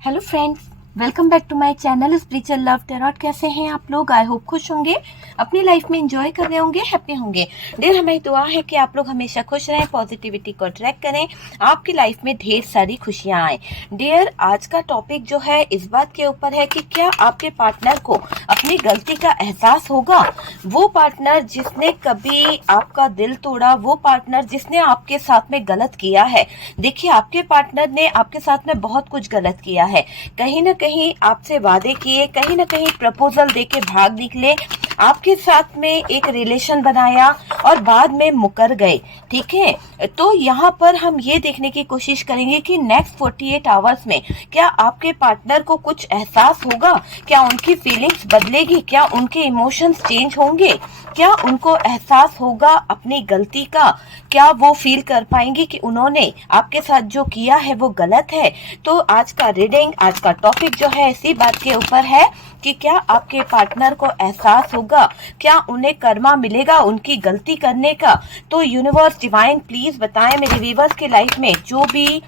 Hello friends, welcome back to my channel spiritual love tarot. कैसे हैं आप लोग? आई होप खुश होंगे, अपनी लाइफ में एंजॉय कर रहे होंगे, हैप्पी होंगे। डियर, हमें दुआ है कि आप लोग हमेशा खुश रहें, पॉजिटिविटी को अट्रैक्ट करें, आपकी लाइफ में ढेर सारी खुशियां आए। डियर, आज का टॉपिक जो है इस बात के ऊपर है कि क्या आपके पार्टनर को अपनी गलती का एहसास होगा? वो पार्टनर जिसने कभी आपका दिल तोड़ा, वो पार्टनर जिसने आपके साथ में गलत किया है। देखिए, आपके पार्टनर ने आपके साथ में बहुत कुछ गलत किया है। कहीं ना कहीं आपसे वादे किए, कहीं ना कहीं प्रपोजल देके भाग निकले, आपके साथ में एक रिलेशन बनाया और बाद में मुकर गए। ठीक है, तो यहाँ पर हम ये देखने की कोशिश करेंगे कि नेक्स्ट 48 आवर्स में क्या आपके पार्टनर को कुछ एहसास होगा, क्या उनकी फीलिंग्स बदलेगी, क्या उनके इमोशंस चेंज होंगे, क्या उनको एहसास होगा अपनी गलती का, क्या वो फील कर पाएंगे कि उन्होंने आपके साथ जो किया है वो गलत है। तो आज का रीडिंग, आज का टॉपिक जो है इसी बात के ऊपर है कि क्या आपके पार्टनर को एहसास होगा, क्या उन्हें कर्मा मिलेगा उनकी गलती करने का। तो यूनिवर्स, डिवाइन, प्लीज बताएं मेरे व्यूअर्स के लाइफ में जो भी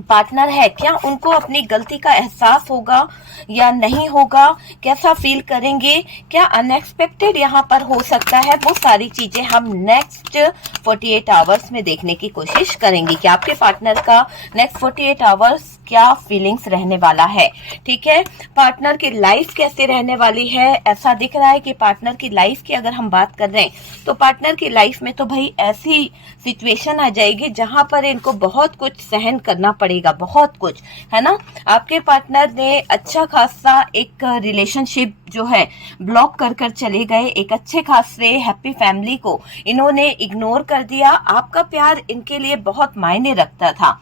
पार्टनर है, क्या उनको अपनी गलती का एहसास होगा या नहीं होगा, कैसा फील करेंगे, क्या अनएक्सपेक्टेड यहाँ पर हो सकता है। वो सारी चीजें हम नेक्स्ट 48 आवर्स में देखने की कोशिश करेंगे कि आपके पार्टनर का नेक्स्ट 48 आवर्स क्या फीलिंग्स रहने वाला है। ठीक है, पार्टनर की लाइफ कैसे रहने वाली है। ऐसा दिख रहा है कि पार्टनर की लाइफ की अगर हम बात कर रहे हैं तो पार्टनर की लाइफ में तो भाई ऐसी सिचुएशन आ जाएगी जहां पर इनको बहुत कुछ सहन करना पड़ेगा, बहुत कुछ, है ना। आपके पार्टनर ने अच्छा खासा एक रिलेशनशिप जो है ब्लॉक कर कर चले गए, एक अच्छे खासे हैप्पी फैमिली को इन्होंने इग्नोर कर दिया। आपका प्यार इनके लिए बहुत मायने रखता था,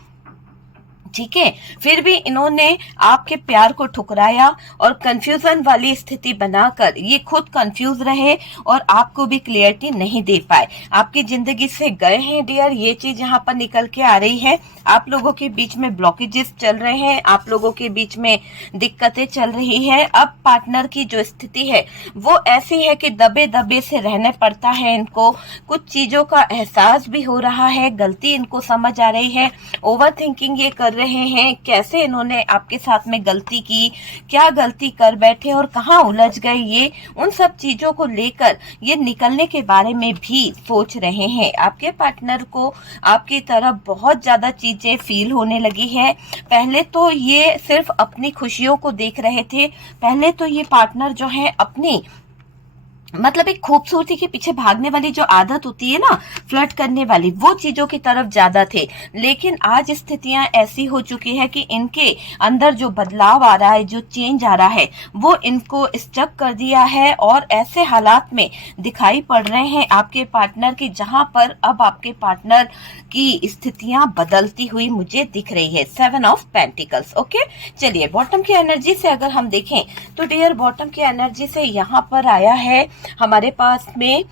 ठीक है, फिर भी इन्होंने आपके प्यार को ठुकराया और कंफ्यूजन वाली स्थिति बनाकर ये खुद कंफ्यूज रहे और आपको भी क्लियरिटी नहीं दे पाए, आपकी जिंदगी से गए हैं। डियर, ये चीज यहाँ पर निकल के आ रही है। आप लोगों के बीच में ब्लॉकेजेस चल रहे हैं, आप लोगों के बीच में दिक्कतें चल रही है। अब पार्टनर की जो स्थिति है वो ऐसी है कि दबे दबे से रहने पड़ता है इनको, कुछ चीजों का एहसास भी हो रहा है, गलती इनको समझ आ रही है, ओवर थिंकिंग ये कर रहे हैं कैसे इन्होंने आपके साथ में गलती की, क्या गलती कर बैठे और कहाँ उलझ गए। ये उन सब चीजों को लेकर ये निकलने के बारे में भी सोच रहे हैं। आपके पार्टनर को आपकी तरफ बहुत ज्यादा चीजें फील होने लगी है। पहले तो ये सिर्फ अपनी खुशियों को देख रहे थे, पहले तो ये पार्टनर जो है अपनी मतलब एक खूबसूरती के पीछे भागने वाली जो आदत होती है ना, फ्लर्ट करने वाली, वो चीजों की तरफ ज्यादा थे। लेकिन आज स्थितियां ऐसी हो चुकी है कि इनके अंदर जो बदलाव आ रहा है, जो चेंज आ रहा है, वो इनको स्टक कर दिया है और ऐसे हालात में दिखाई पड़ रहे हैं आपके पार्टनर की जहां पर अब आपके पार्टनर की स्थितियां बदलती हुई मुझे दिख रही है। 7 ऑफ पेंटिकल्स। ओके, चलिए बॉटम की एनर्जी से अगर हम देखें तो डियर, बॉटम की एनर्जी से यहाँ पर आया है हमारे पास में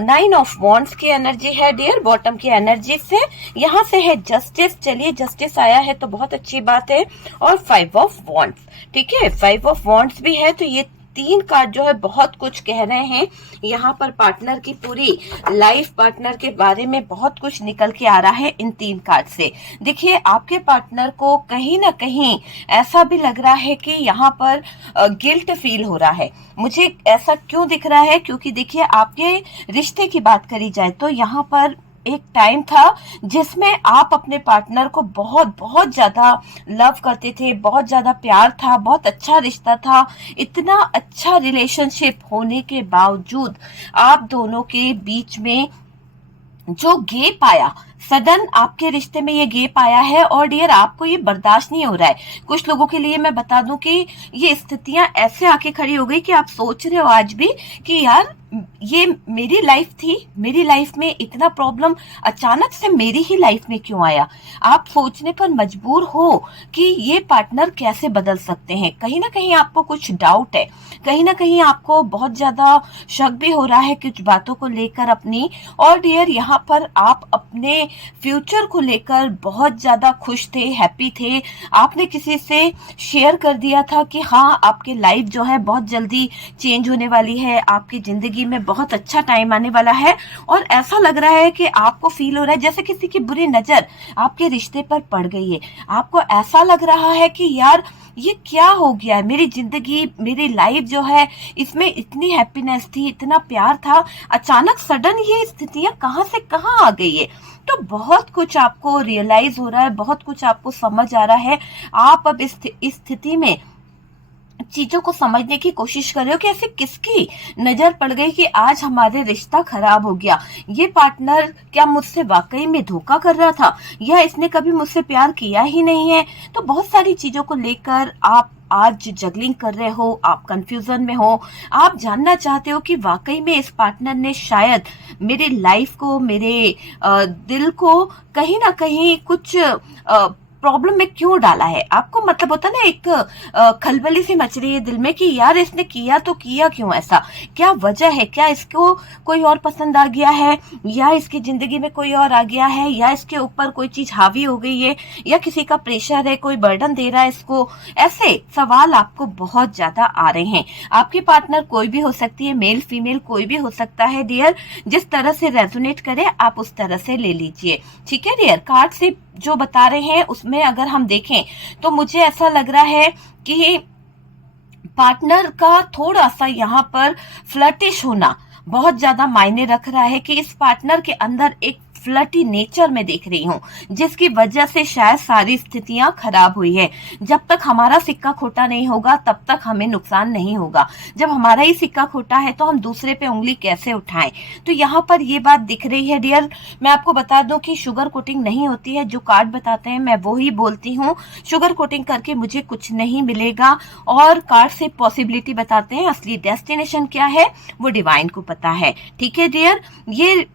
9 ऑफ वॉन्ड्स की एनर्जी है। डियर, बॉटम की एनर्जी से यहाँ से है जस्टिस। चलिए, जस्टिस आया है तो बहुत अच्छी बात है। और 5 ऑफ वॉन्ड्स, ठीक है, 5 ऑफ वॉन्ड्स भी है। तो ये 3 कार्ड जो है बहुत कुछ कह रहे हैं यहाँ पर। पार्टनर की पूरी लाइफ, पार्टनर के बारे में बहुत कुछ निकल के आ रहा है इन 3 कार्ड से। देखिए, आपके पार्टनर को कहीं ना कहीं ऐसा भी लग रहा है कि यहाँ पर गिल्ट फील हो रहा है। मुझे ऐसा क्यों दिख रहा है, क्योंकि देखिए आपके रिश्ते की बात करी जाए तो यहाँ पर एक टाइम था जिसमें आप अपने पार्टनर को बहुत बहुत ज्यादा लव करते थे, बहुत ज्यादा प्यार था, बहुत अच्छा रिश्ता था। इतना अच्छा रिलेशनशिप होने के बावजूद आप दोनों के बीच में जो गैप आया, सडन आपके रिश्ते में ये गैप आया है और डियर, आपको ये बर्दाश्त नहीं हो रहा है। कुछ लोगों के लिए मैं बता दूं कि ये स्थितियां ऐसे आके खड़ी हो गई कि आप सोच रहे हो आज भी कि यार ये मेरी लाइफ थी, मेरी लाइफ में इतना प्रॉब्लम अचानक से मेरी ही लाइफ में क्यों आया। आप सोचने पर मजबूर हो कि ये पार्टनर कैसे बदल सकते हैं। कहीं ना कहीं आपको कुछ डाउट है, कहीं ना कहीं आपको बहुत ज्यादा शक भी हो रहा है कुछ बातों को लेकर अपनी। और डियर, यहाँ पर आप अपने फ्यूचर को लेकर बहुत ज्यादा खुश थे, हैप्पी थे। आपने किसी से शेयर कर दिया था कि हाँ, आपकी लाइफ जो है बहुत जल्दी चेंज होने वाली है, आपकी जिंदगी जिंदगी में बहुत अच्छा टाइम आने वाला है और ऐसा लग रहा है कि आपको फील हो रहा है जैसे किसी की बुरी नजर आपके रिश्ते पर पड़ गई है। आपको ऐसा लग रहा है कि यार ये क्या हो गया है, मेरी जिंदगी, मेरी लाइफ जो है इसमें इतनी हैप्पीनेस थी, इतना प्यार था, अचानक सडन ये स्थितियां कहाँ से कहाँ आ गई है। तो बहुत कुछ आपको रियलाइज हो रहा है, बहुत कुछ आपको समझ आ रहा है। आप अब इस स्थिति में चीजों को समझने की कोशिश कर रहे हो कि ऐसे किसकी नजर पड़ गई कि आज हमारे रिश्ता खराब हो गया। ये पार्टनर क्या मुझसे वाकई में धोखा कर रहा था या इसने कभी मुझसे प्यार किया ही नहीं है। तो बहुत सारी चीजों को लेकर आप आज जगलिंग कर रहे हो, आप कंफ्यूजन में हो, आप जानना चाहते हो कि वाकई में इस पार्टनर ने शायद मेरे लाइफ को, मेरे दिल को कहीं ना कहीं कुछ प्रॉब्लम में क्यों डाला है। आपको मतलब होता ना एक खलबली सी मच रही है दिल में कि यार इसने किया तो किया क्यों ऐसा, क्या वजह है, क्या इसको कोई और पसंद आ गया है या इसकी जिंदगी में कोई और आ गया है या इसके ऊपर कोई चीज हावी हो गई है या किसी का प्रेशर है, कोई बर्डन दे रहा है इसको। ऐसे सवाल आपको बहुत ज्यादा आ रहे हैं। आपके पार्टनर कोई भी हो सकती है, मेल फीमेल कोई भी हो सकता है डियर। जिस तरह से रेजोनेट करे आप उस तरह से ले लीजिए, ठीक है डियर। कार्ड से जो बता रहे हैं उसमें अगर हम देखें तो मुझे ऐसा लग रहा है कि पार्टनर का थोड़ा सा यहाँ पर फ्लर्टिश होना बहुत ज्यादा मायने रख रहा है कि इस पार्टनर के अंदर एक फ्लर्टी नेचर में देख रही हूँ जिसकी वजह से शायद सारी स्थितियां खराब हुई है। जब तक हमारा सिक्का खोटा नहीं होगा तब तक हमें नुकसान नहीं होगा। जब हमारा ही सिक्का खोटा है तो हम दूसरे पे उंगली कैसे उठाएं। तो यहाँ पर ये बात दिख रही है डियर। मैं आपको बता दूं कि शुगर कोटिंग नहीं होती है, जो कार्ड बताते हैं मैं वो ही बोलती हूँ। शुगर कोटिंग करके मुझे कुछ नहीं मिलेगा और कार्ड से पॉसिबिलिटी बताते हैं, असली डेस्टिनेशन क्या है वो डिवाइन को पता है, ठीक है डियर। ये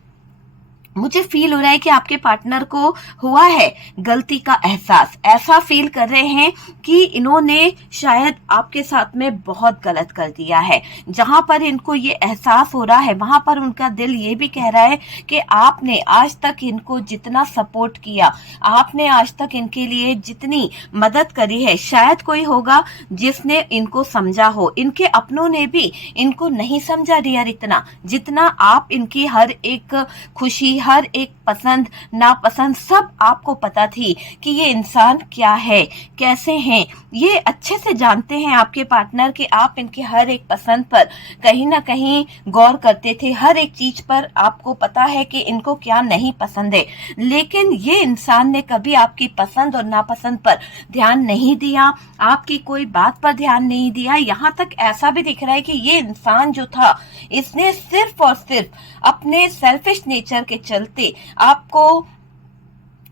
मुझे फील हो रहा है कि आपके पार्टनर को हुआ है गलती का एहसास। ऐसा फील कर रहे हैं कि इन्होंने शायद आपके साथ में बहुत गलत कर दिया है। जहां पर इनको ये एहसास हो रहा है वहां पर उनका दिल ये भी कह रहा है कि आपने आज तक इनको जितना सपोर्ट किया, आपने आज तक इनके लिए जितनी मदद करी है, शायद कोई होगा जिसने इनको समझा हो। इनके अपनों ने भी इनको नहीं समझा डियर इतना जितना आप इनकी हर एक खुशी, हर एक पसंद नापसंद सब आपको पता थी कि ये इंसान क्या है, कैसे हैं। ये अच्छे से जानते हैं आपके पार्टनर कि आप इनके हर एक पसंद पर कहीं ना कहीं गौर करते थे, हर एक चीज पर आपको पता है कि इनको क्या नहीं पसंद है। लेकिन ये इंसान ने कभी आपकी पसंद और नापसंद पर ध्यान नहीं दिया, आपकी कोई बात पर ध्यान नहीं दिया। यहाँ तक ऐसा भी दिख रहा है कि ये इंसान जो था इसने सिर्फ और सिर्फ अपने सेल्फिश नेचर के चलते आपको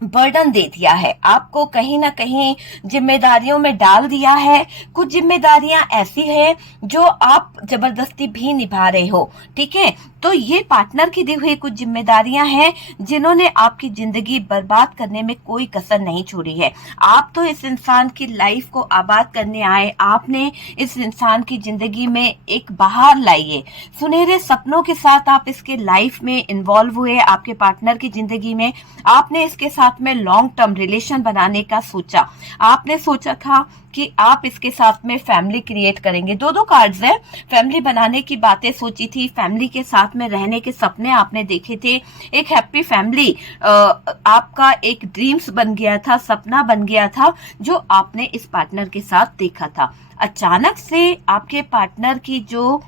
बर्डन दे दिया है, आपको कहीं ना कहीं जिम्मेदारियों में डाल दिया है। कुछ जिम्मेदारियां ऐसी है जो आप जबरदस्ती भी निभा रहे हो, ठीक है। तो ये पार्टनर की दी हुई कुछ जिम्मेदारियां हैं जिन्होंने आपकी जिंदगी बर्बाद करने में कोई कसर नहीं छोड़ी है। आप तो इस इंसान की लाइफ को आबाद करने आए, आपने इस इंसान की जिंदगी में एक बहार लाई है। सुनहरे सपनों के साथ आप इसके लाइफ में इन्वॉल्व हुए, आपके पार्टनर की जिंदगी में। आपने इसके साथ में लॉन्ग टर्म रिलेशन बनाने का सोचा, आपने सोचा था कि आप इसके साथ में फैमिली क्रिएट करेंगे। दो कार्ड्स है, फैमिली बनाने की बातें सोची थी, फैमिली के साथ में रहने के सपने आपने देखे थे, एक हैप्पी फैमिली आपका एक ड्रीम्स बन गया था, सपना बन गया था जो आपने इस पार्टनर के साथ देखा था। अचानक से आपके पार्टनर की जो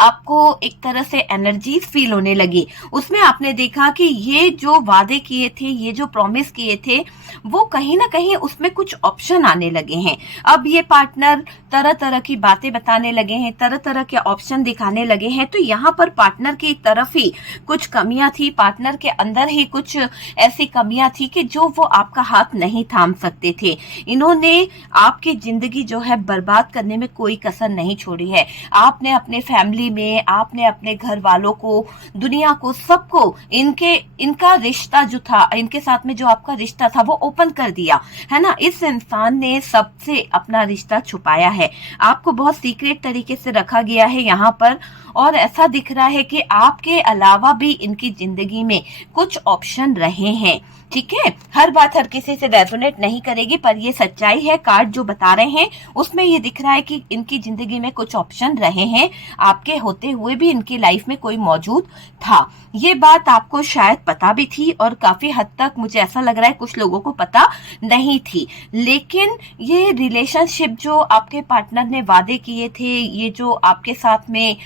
आपको एक तरह से एनर्जी फील होने लगी, उसमें आपने देखा कि ये जो वादे किए थे, ये जो प्रॉमिस किए थे, वो कहीं ना कहीं उसमें कुछ ऑप्शन आने लगे हैं। अब ये पार्टनर तरह तरह की बातें बताने लगे हैं, तरह तरह के ऑप्शन दिखाने लगे हैं। तो यहाँ पर पार्टनर की तरफ ही कुछ कमियां थी, पार्टनर के अंदर ही कुछ ऐसी कमियां थी कि जो वो आपका हाथ नहीं थाम सकते थे। इन्होंने आपकी जिंदगी जो है बर्बाद करने में कोई कसर नहीं छोड़ी है। आपने अपने फैमिली में, आपने अपने घर वालों को, दुनिया को, सबको इनका रिश्ता जो था, इनके साथ में जो आपका रिश्ता था वो ओपन कर दिया है ना। इस इंसान ने सबसे अपना रिश्ता छुपाया है, आपको बहुत सीक्रेट तरीके से रखा गया है यहाँ पर। और ऐसा दिख रहा है कि आपके अलावा भी इनकी जिंदगी में कुछ ऑप्शन रहे हैं, ठीक है। हर बात हर किसी से रेजोनेट नहीं करेगी पर ये सच्चाई है। कार्ड जो बता रहे हैं उसमें ये दिख रहा है कि इनकी जिंदगी में कुछ ऑप्शन रहे हैं, आप आपके होते हुए भी इनकी लाइफ में कोई मौजूद था। ये बात आपको शायद पता भी थी और काफी हद तक मुझे ऐसा लग रहा है कुछ लोगों को पता नहीं थी। लेकिन ये रिलेशनशिप जो आपके पार्टनर ने वादे किए थे, ये जो आपके साथ में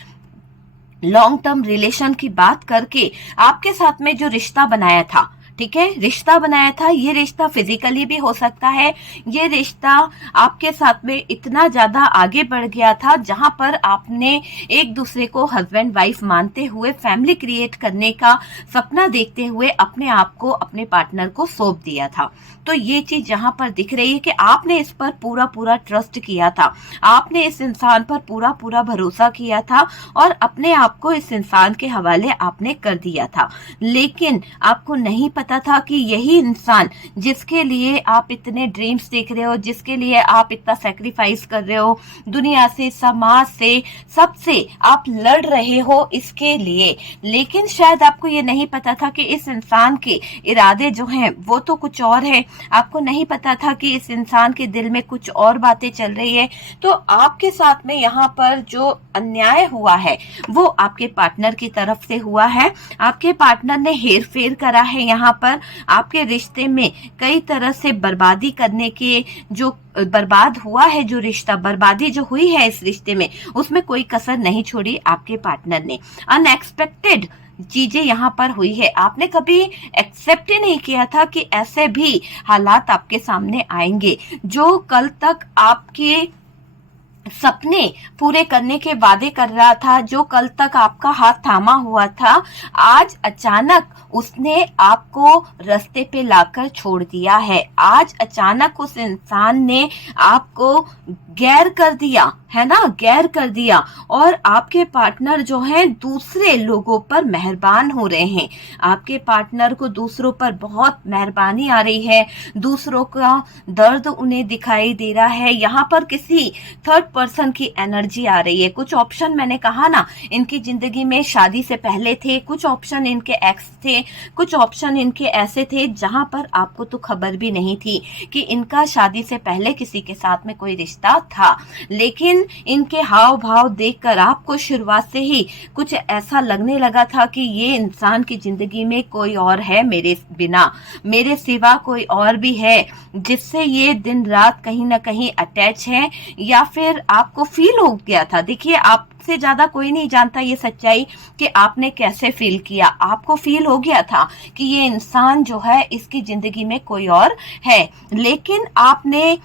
लॉन्ग टर्म रिलेशन की बात करके आपके साथ में जो रिश्ता बनाया था, ठीक है, रिश्ता बनाया था, ये रिश्ता फिजिकली भी हो सकता है। ये रिश्ता आपके साथ में इतना ज्यादा आगे बढ़ गया था जहां पर आपने एक दूसरे को हस्बैंड वाइफ मानते हुए फैमिली क्रिएट करने का सपना देखते हुए अपने आप को अपने पार्टनर को सौंप दिया था। तो ये चीज यहाँ पर दिख रही है कि आपने इस पर पूरा पूरा ट्रस्ट किया था, आपने इस इंसान पर पूरा पूरा भरोसा किया था और अपने आप को इस इंसान के हवाले आपने कर दिया था। लेकिन आपको नहीं पता था कि यही इंसान जिसके लिए आप इतने ड्रीम्स देख रहे हो, जिसके लिए आप इतना सेक्रीफाइस कर रहे हो, दुनिया से, समाज से, सबसे आप लड़ रहे हो इसके लिए, लेकिन शायद आपको ये नहीं पता था कि इस इंसान के इरादे जो हैं वो तो कुछ और है। आपको नहीं पता था कि इस इंसान के दिल में कुछ और बातें चल रही है। तो आपके साथ में यहाँ पर जो अन्याय हुआ है वो आपके पार्टनर की तरफ से हुआ है। आपके पार्टनर ने हेर फेर करा है, यहाँ पर आपके रिश्ते में कई तरह से बर्बादी करने के, जो बर्बाद हुआ है, जो रिश्ता बर्बादी जो हुई है इस रिश्ते में, उसमें कोई कसर नहीं छोड़ी आपके पार्टनर ने। अनएक्सपेक्टेड चीजें यहाँ पर हुई है। आपने कभी एक्सेप्ट ही नहीं किया था कि ऐसे भी हालात आपके सामने आएंगे। जो कल तक आपके सपने पूरे करने के वादे कर रहा था, जो कल तक आपका हाथ थामा हुआ था, आज अचानक उसने आपको रास्ते पे लाकर छोड़ दिया है। आज अचानक उस इंसान ने आपको गैर कर दिया है ना, गैर कर दिया। और आपके पार्टनर जो हैं दूसरे लोगों पर मेहरबान हो रहे हैं। आपके पार्टनर को दूसरों पर बहुत मेहरबानी आ रही है, दूसरों का दर्द उन्हें दिखाई दे रहा है। यहाँ पर किसी थर्ड पर्सन की एनर्जी आ रही है। कुछ ऑप्शन मैंने कहा ना, इनकी जिंदगी में शादी से पहले थे, कुछ ऑप्शन इनके एक्स थे, कुछ ऑप्शन इनके ऐसे थे जहां पर आपको तो खबर भी नहीं थी कि इनका शादी से पहले किसी के साथ में कोई रिश्ता था। लेकिन इनके हाव भाव देखकर आपको शुरुआत से ही कुछ ऐसा लगने लगा था कि ये इंसान की जिंदगी में कोई और है मेरे बिना, मेरे सिवा कोई और भी है जिससे ये दिन रात कहीं ना कहीं अटैच है, या फिर आपको फील हो गया था। देखिए, आपसे ज्यादा कोई नहीं जानता ये सच्चाई कि आपने कैसे फील किया। आपको फील हो गया था कि ये इंसान जो है इसकी जिंदगी में कोई और है, लेकिन आपने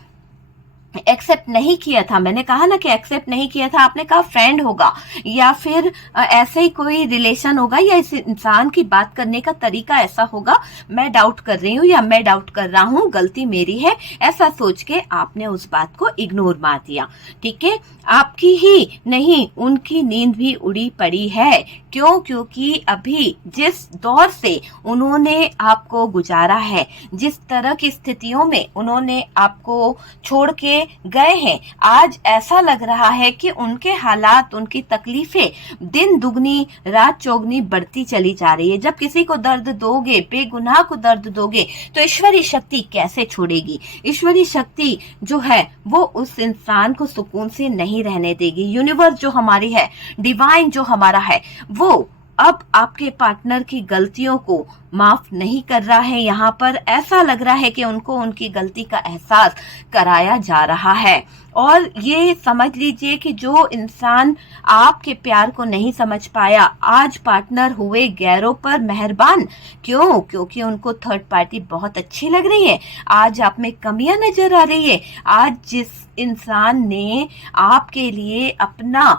एक्सेप्ट नहीं किया था। मैंने कहा ना कि एक्सेप्ट नहीं किया था। आपने कहा फ्रेंड होगा या फिर ऐसे ही कोई रिलेशन होगा, या इस इंसान की बात करने का तरीका ऐसा होगा, मैं डाउट कर रही हूँ या मैं डाउट कर रहा हूँ, गलती मेरी है, ऐसा सोच के आपने उस बात को इग्नोर मार दिया। ठीक है, आपकी ही नहीं उनकी नींद भी उड़ी पड़ी है। क्यों? क्योंकि अभी जिस दौर से उन्होंने आपको गुजारा है, जिस तरह की स्थितियों में उन्होंने आपको छोड़ के गए हैं, आज ऐसा लग रहा है कि उनके हालात, उनकी तकलीफें दिन दुगनी रात चौगनी बढ़ती चली जा रही है। जब किसी को दर्द दोगे, बेगुनाह को दर्द दोगे, तो ईश्वरीय शक्ति कैसे छोड़ेगी? ईश्वरीय शक्ति जो है वो उस इंसान को सुकून से नहीं रहने देगी। यूनिवर्स जो हमारी है, डिवाइन जो हमारा है, वो अब आपके पार्टनर की गलतियों को माफ नहीं कर रहा है। यहाँ पर ऐसा लग रहा है कि उनको उनकी गलती का एहसास कराया जा रहा है। और ये समझ लीजिए कि जो इंसान आपके प्यार को नहीं समझ पाया, आज पार्टनर हुए गैरों पर मेहरबान। क्यों? क्योंकि उनको थर्ड पार्टी बहुत अच्छी लग रही है। आज आप में कमियां नजर आ रही है। आज जिस इंसान ने आपके लिए अपना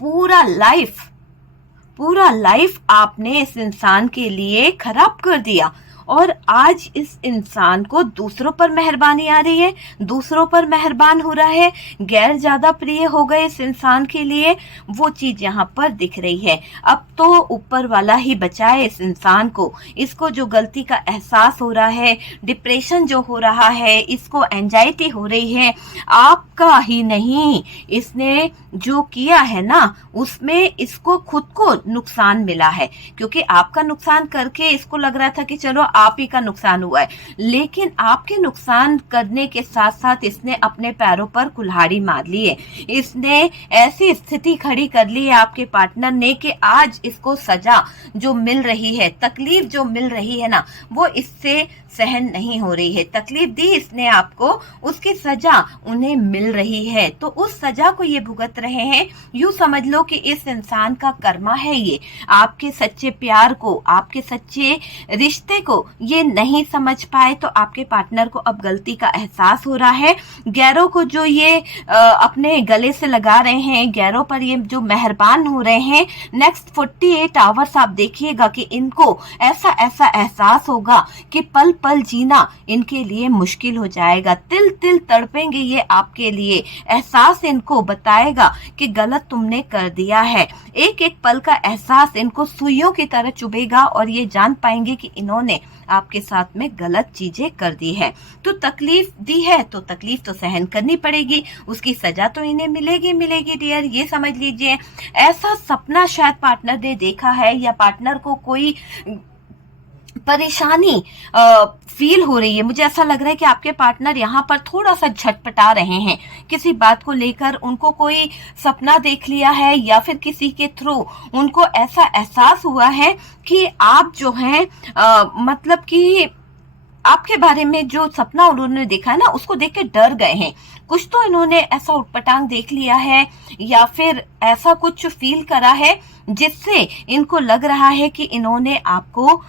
पूरा लाइफ आपने इस इंसान के लिए खराब कर दिया, और आज इस इंसान को दूसरों पर मेहरबानी आ रही है, दूसरों पर मेहरबान हो रहा है, गैर ज्यादा प्रिय हो गए इस इंसान के लिए, वो चीज यहाँ पर दिख रही है। अब तो ऊपर वाला ही बचाए इस इंसान को। इसको जो गलती का एहसास हो रहा है, डिप्रेशन जो हो रहा है, इसको एंजाइटी हो रही है, आपका ही नहीं, इसने जो किया है ना उसमें इसको खुद को नुकसान मिला है। क्योंकि आपका नुकसान करके इसको लग रहा था कि चलो आप ही का नुकसान हुआ है, लेकिन आपके नुकसान करने के साथ साथ इसने अपने पैरों पर कुल्हाड़ी मार ली है। इसने ऐसी स्थिति खड़ी कर ली है आपके पार्टनर ने कि आज इसको सजा जो मिल रही है, तकलीफ जो मिल रही है ना, वो इससे सहन नहीं हो रही है। तकलीफ दी इसने आपको, उसकी सजा उन्हें मिल रही है, तो उस सजा को ये भुगत रहे हैं। यूं समझ लो कि इस इंसान का कर्मा है ये। आपके सच्चे प्यार को, आपके सच्चे रिश्ते को ये नहीं समझ पाए, तो आपके पार्टनर को अब गलती का एहसास हो रहा है। गैरों को जो ये अपने गले से लगा रहे हैं, गैरों पर ये जो मेहरबान हो रहे हैं, नेक्स्ट 48 आवर्स आप देखिएगा कि इनको ऐसा ऐसा एहसास होगा कि पल पल जीना इनके लिए मुश्किल हो जाएगा। तिल तिल तड़पेंगे ये आपके लिए। एहसास इनको बताएगा कि गलत तुमने कर दिया है। एक एक पल का एहसास इनको सुइयों की तरह चुभेगा और ये जान पाएंगे कि इन्होंने आपके साथ में गलत चीजें कर दी है। तो तकलीफ दी है तो तकलीफ तो सहन करनी पड़ेगी, उसकी सजा तो इन्हें मिलेगी मिलेगी डियर, ये समझ लीजिए। ऐसा सपना शायद पार्टनर ने देखा है, या पार्टनर को कोई परेशानी फील हो रही है। मुझे ऐसा लग रहा है कि आपके पार्टनर यहाँ पर थोड़ा सा झटपटा रहे हैं किसी बात को लेकर। उनको कोई सपना देख लिया है, या फिर किसी के थ्रू उनको ऐसा एहसास हुआ है कि आप जो हैं मतलब कि आपके बारे में जो सपना उन्होंने देखा है ना, उसको देख के डर गए हैं। कुछ तो इन्होंने ऐसा उटपटांग देख लिया है, या फिर ऐसा कुछ फील करा है जिससे इनको लग रहा है कि इन्होंने आपको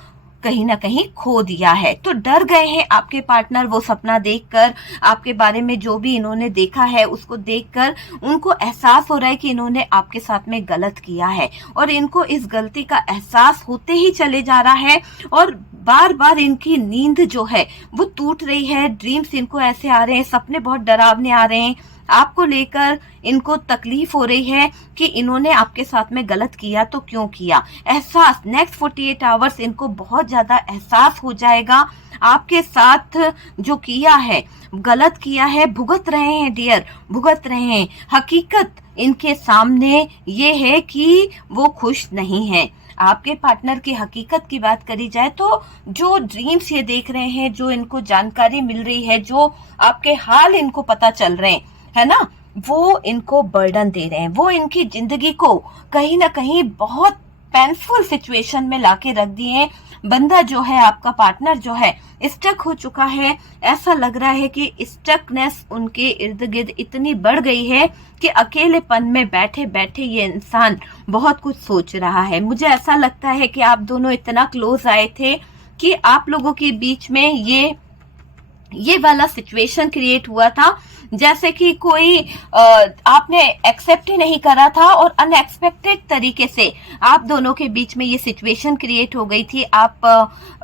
कहीं ना कहीं खो दिया है। तो डर गए हैं आपके पार्टनर वो सपना देखकर। आपके बारे में जो भी इन्होंने देखा है उसको देखकर उनको एहसास हो रहा है कि इन्होंने आपके साथ में गलत किया है, और इनको इस गलती का एहसास होते ही चले जा रहा है। और बार बार इनकी नींद जो है वो टूट रही है। ड्रीम्स इनको ऐसे आ रहे हैं, सपने बहुत डरावने आ रहे हैं। आपको लेकर इनको तकलीफ हो रही है कि इन्होंने आपके साथ में गलत किया तो क्यों किया। एहसास नेक्स्ट 48 आवर्स इनको बहुत ज्यादा एहसास हो जाएगा। आपके साथ जो किया है, गलत किया है, भुगत रहे हैं डियर, भुगत रहे हैं। हकीकत इनके सामने ये है कि वो खुश नहीं है। आपके पार्टनर की हकीकत की बात करी जाए तो जो ड्रीम्स ये देख रहे हैं, जो इनको जानकारी मिल रही है, जो आपके हाल इनको पता चल रहे हैं, है ना, वो इनको बर्डन दे रहे हैं। वो इनकी जिंदगी को कहीं ना कहीं बहुत पेनफुल सिचुएशन में लाके रख दिए। बंदा जो है, आपका पार्टनर जो है, स्टक हो चुका है। ऐसा लग रहा है कि स्टकनेस उनके इर्द गिर्द इतनी बढ़ गई है कि अकेलेपन में बैठे बैठे ये इंसान बहुत कुछ सोच रहा है। मुझे ऐसा लगता है कि आप दोनों इतना क्लोज आए थे कि आप लोगों के बीच में ये वाला सिचुएशन क्रिएट हुआ था जैसे कि कोई आपने एक्सेप्ट ही नहीं करा था, और अनएक्सपेक्टेड तरीके से आप दोनों के बीच में ये सिचुएशन क्रिएट हो गई थी। आप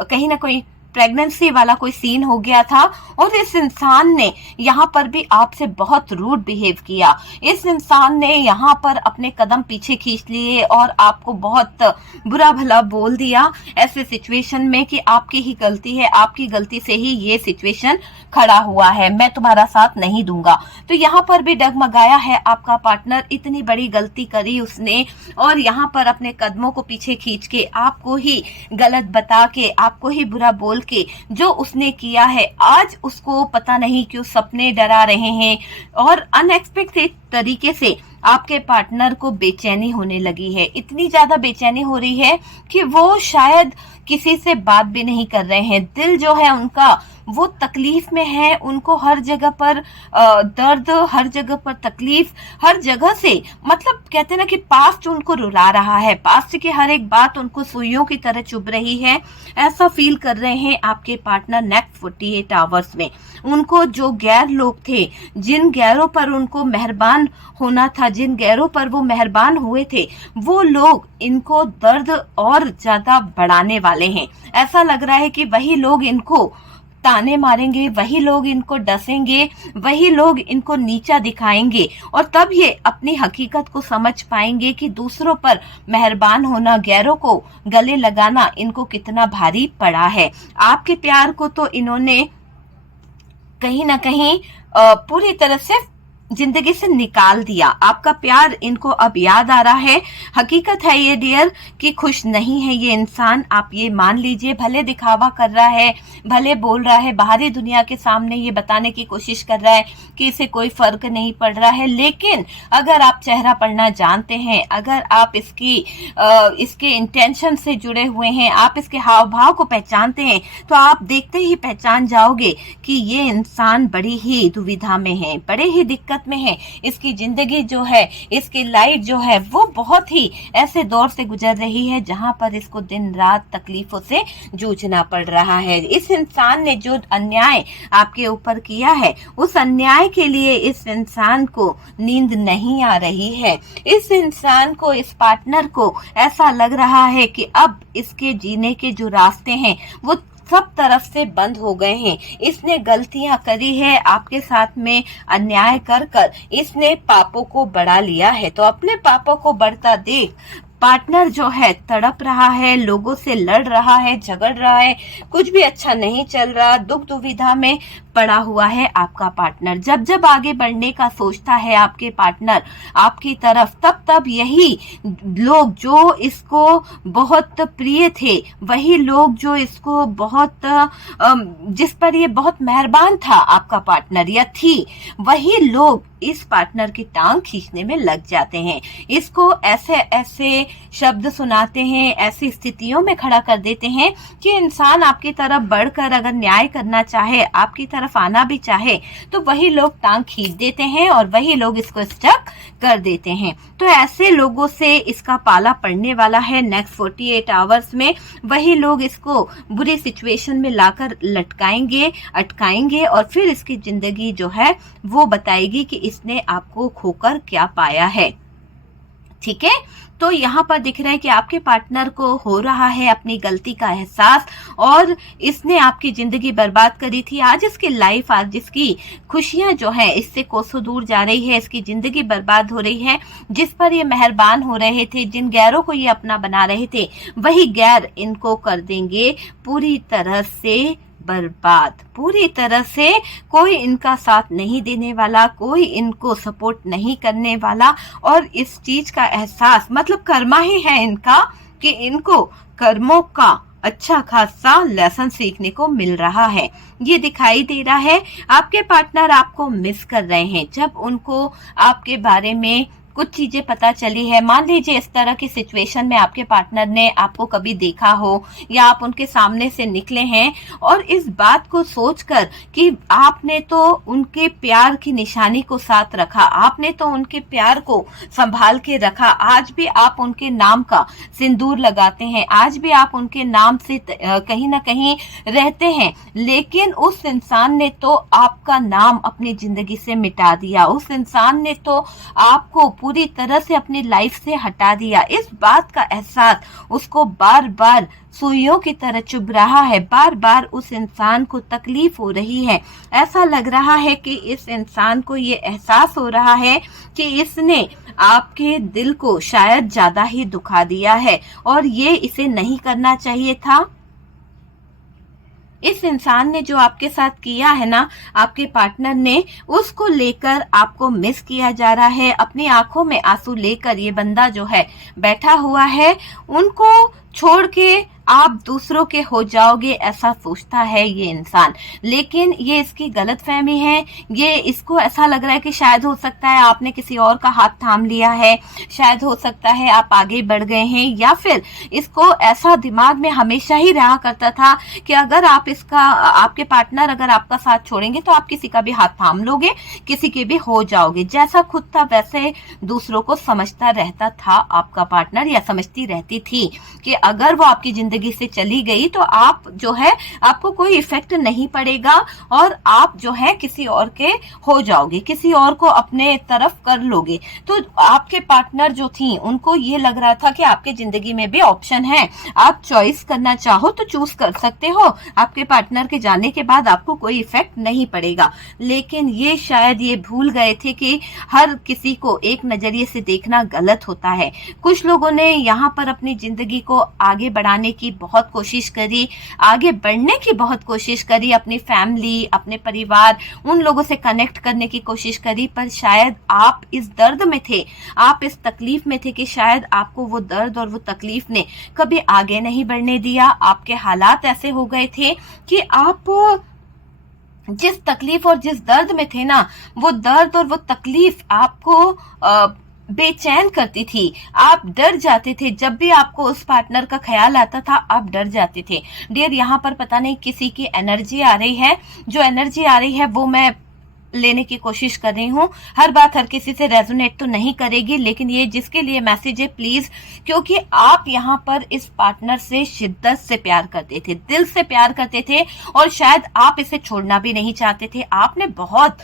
कहीं ना कहीं प्रेगनेंसी वाला कोई सीन हो गया था, और इस इंसान ने यहाँ पर भी आपसे बहुत रूड बिहेव किया। इस इंसान ने यहाँ पर अपने कदम पीछे खींच लिए और आपको बहुत बुरा भला बोल दिया ऐसे सिचुएशन में कि आपकी ही गलती है, आपकी गलती से ही ये सिचुएशन खड़ा हुआ है, मैं तुम्हारा साथ नहीं दूंगा। तो यहाँ पर भी डगमगाया है आपका पार्टनर। इतनी बड़ी गलती करी उसने, और यहाँ पर अपने कदमों को पीछे खींच के आपको ही गलत बता के, आपको ही बुरा बोल के जो उसने किया है, आज उसको पता नहीं क्यों सपने डरा रहे हैं, और अनएक्सपेक्टेड तरीके से आपके पार्टनर को बेचैनी होने लगी है। इतनी ज्यादा बेचैनी हो रही है कि वो शायद किसी से बात भी नहीं कर रहे हैं। दिल जो है उनका वो तकलीफ में है। उनको हर जगह पर दर्द, हर जगह पर तकलीफ, हर जगह से, मतलब कहते हैं ना कि पास्ट उनको रुला रहा है। पास्ट की हर एक बात उनको सुइयों की तरह चुभ रही है। ऐसा फील कर रहे हैं आपके पार्टनर नेक्स्ट 48 आवर्स में। उनको जो गैर लोग थे, जिन गैरों पर उनको मेहरबान होना था, जिन गैरों पर वो मेहरबान हुए थे, वो लोग इनको दर्द और ज्यादा बढ़ाने वाले हैं। ऐसा लग रहा है कि वही लोग इनको ताने मारेंगे, वही लोग इनको डसेंगे, वही लोग इनको नीचा दिखाएंगे, और तब ये अपनी हकीकत को समझ पाएंगे कि दूसरों पर मेहरबान होना, गैरों को गले लगाना इनको कितना भारी पड़ा है। आपके प्यार को तो इन्होंने कहीं ना कहीं पूरी तरह से जिंदगी से निकाल दिया। आपका प्यार इनको अब याद आ रहा है। हकीकत है ये डियर कि खुश नहीं है ये इंसान, आप ये मान लीजिए। भले दिखावा कर रहा है, भले बोल रहा है, बाहरी दुनिया के सामने ये बताने की कोशिश कर रहा है कि इसे कोई फर्क नहीं पड़ रहा है, लेकिन अगर आप चेहरा पढ़ना जानते हैं, अगर आप इसके इंटेंशन से जुड़े हुए हैं, आप इसके हाव भाव को पहचानते हैं, तो आप देखते ही पहचान जाओगे कि ये इंसान बड़ी ही दुविधा में है, बड़े ही दिक्कत में है। इसकी जिंदगी जो है, इसकी लाइफ जो है, वो बहुत ही ऐसे दौर से गुजर रही है जहां पर इसको दिन रात तकलीफों से जूझना पड़ रहा है। इस इंसान ने जो अन्याय आपके ऊपर किया है, उस अन्याय के लिए इस इंसान को नींद नहीं आ रही है। इस इंसान को, इस पार्टनर को ऐसा लग रहा है कि अब इसके जीने के जो रास्ते हैं वो सब तरफ से बंद हो गए हैं। इसने गलतियां करी है, आपके साथ में अन्याय कर कर इसने पापों को बढ़ा लिया है। तो अपने पापों को बढ़ता देख पार्टनर जो है तड़प रहा है, लोगों से लड़ रहा है, झगड़ रहा है, कुछ भी अच्छा नहीं चल रहा, दुख दुविधा में पड़ा हुआ है आपका पार्टनर। जब जब आगे बढ़ने का सोचता है आपके पार्टनर आपकी तरफ, तब तब यही लोग जो इसको बहुत प्रिय थे, वही लोग जो इसको बहुत जिस पर ये बहुत मेहरबान था आपका पार्टनर या थी, वही लोग इस पार्टनर की टांग खींचने में लग जाते हैं। इसको ऐसे ऐसे शब्द सुनाते हैं, ऐसी स्थितियों में खड़ा कर देते हैं कि इंसान आपकी तरफ बढ़कर अगर न्याय करना चाहे, आपकी तरफ आना भी चाहे, तो वही लोग टांग खींच देते हैं और वही लोग इसको स्टक कर देते हैं। तो ऐसे लोगों से इसका पाला पड़ने वाला है नेक्स्ट 48 आवर्स में। वही लोग इसको बुरी सिचुएशन में लाकर लटकाएंगे, अटकाएंगे और फिर इसकी जिंदगी जो है वो बताएगी कि इसने आपको खोकर क्या पाया है। ठीक है, तो यहाँ पर दिख रहा है कि आपके पार्टनर को हो रहा है अपनी गलती का एहसास और इसने आपकी जिंदगी बर्बाद करी थी। आज इसकी लाइफ, आज इसकी खुशियां जो है इससे कोसों दूर जा रही है, इसकी जिंदगी बर्बाद हो रही है। जिस पर ये मेहरबान हो रहे थे, जिन गैरों को ये अपना बना रहे थे, वही गैर इनको कर देंगे पूरी तरह से बर्बाद। पूरी तरह से कोई इनका साथ नहीं देने वाला, कोई इनको सपोर्ट नहीं करने वाला। और इस चीज का एहसास मतलब कर्मा ही है इनका कि इनको कर्मों का अच्छा खासा लेसन सीखने को मिल रहा है। ये दिखाई दे रहा है आपके पार्टनर आपको मिस कर रहे हैं। जब उनको आपके बारे में कुछ चीजें पता चली है, मान लीजिए इस तरह की सिचुएशन में आपके पार्टनर ने आपको कभी देखा हो या आप उनके सामने से निकले हैं और इस बात को सोचकर कि आपने तो उनके प्यार की निशानी को साथ रखा, आपने तो उनके प्यार को संभाल के रखा, आज भी आप उनके नाम का सिंदूर लगाते हैं, आज भी आप उनके नाम से कहीं ना कहीं रहते हैं, लेकिन उस इंसान ने तो आपका नाम अपनी जिंदगी से मिटा दिया। उस इंसान ने तो आपको पूरी तरह से अपनी लाइफ से हटा दिया। इस बात का एहसास उसको बार बार सुइयों की तरह चुभ रहा है, बार बार उस इंसान को तकलीफ हो रही है। ऐसा लग रहा है कि इस इंसान को ये एहसास हो रहा है कि इसने आपके दिल को शायद ज्यादा ही दुखा दिया है और ये इसे नहीं करना चाहिए था। इस इंसान ने जो आपके साथ किया है ना, आपके पार्टनर ने, उसको लेकर आपको मिस किया जा रहा है। अपनी आंखों में आंसू लेकर ये बंदा जो है बैठा हुआ है, उनको छोड़ के आप दूसरों के हो जाओगे ऐसा सोचता है ये इंसान। लेकिन ये इसकी गलतफहमी है। ये इसको ऐसा लग रहा है कि शायद हो सकता है आपने किसी और का हाथ थाम लिया है, शायद हो सकता है आप आगे बढ़ गए हैं, या फिर इसको ऐसा दिमाग में हमेशा ही रहा करता था कि अगर आपके पार्टनर अगर आपका साथ छोड़ेंगे तो आप किसी का भी हाथ थाम लोगे, किसी के भी हो जाओगे। जैसा खुद था वैसे दूसरों को समझता रहता था आपका पार्टनर, या समझती रहती थी कि अगर वो आपकी जिंदगी से चली गई तो आप जो है आपको कोई इफेक्ट नहीं पड़ेगा और आप जो है किसी और के हो जाओगे, किसी और को अपने तरफ कर लोगे। तो आपके पार्टनर जो थी उनको ये लग रहा था कि आपके जिंदगी में भी ऑप्शन है, आप चॉइस करना चाहो तो चूज कर सकते हो, आपके पार्टनर के जाने के बाद आपको कोई इफेक्ट नहीं पड़ेगा। लेकिन ये शायद ये भूल गए थे कि हर किसी को एक नजरिए से देखना गलत होता है। कुछ लोगों ने यहाँ पर अपनी जिंदगी को आगे बढ़ाने की बहुत कोशिश करी, आगे बढ़ने की बहुत कोशिश करी, अपनी फैमिली, अपने परिवार, उन लोगों से कनेक्ट करने की कोशिश करी, पर शायद आप इस दर्द में थे, आप इस तकलीफ में थे कि शायद आपको वो दर्द और वो तकलीफ ने कभी आगे नहीं बढ़ने दिया। आपके हालात ऐसे हो गए थे कि आप जिस तकलीफ और जिस दर्द में थे ना, वो दर्द और वो तकलीफ आपको बेचैन करती थी। आप डर जाते थे जब भी आपको उस पार्टनर का ख्याल आता था, आप डर जाते थे। डियर, यहाँ पर पता नहीं किसी की एनर्जी आ रही है, जो एनर्जी आ रही है वो मैं लेने की कोशिश कर रही हूँ। हर बात हर किसी से रेजोनेट तो नहीं करेगी, लेकिन ये जिसके लिए मैसेज है प्लीज, क्योंकि आप यहाँ पर इस पार्टनर से शिद्दत से प्यार करते थे, दिल से प्यार करते थे, और शायद आप इसे छोड़ना भी नहीं चाहते थे। आपने बहुत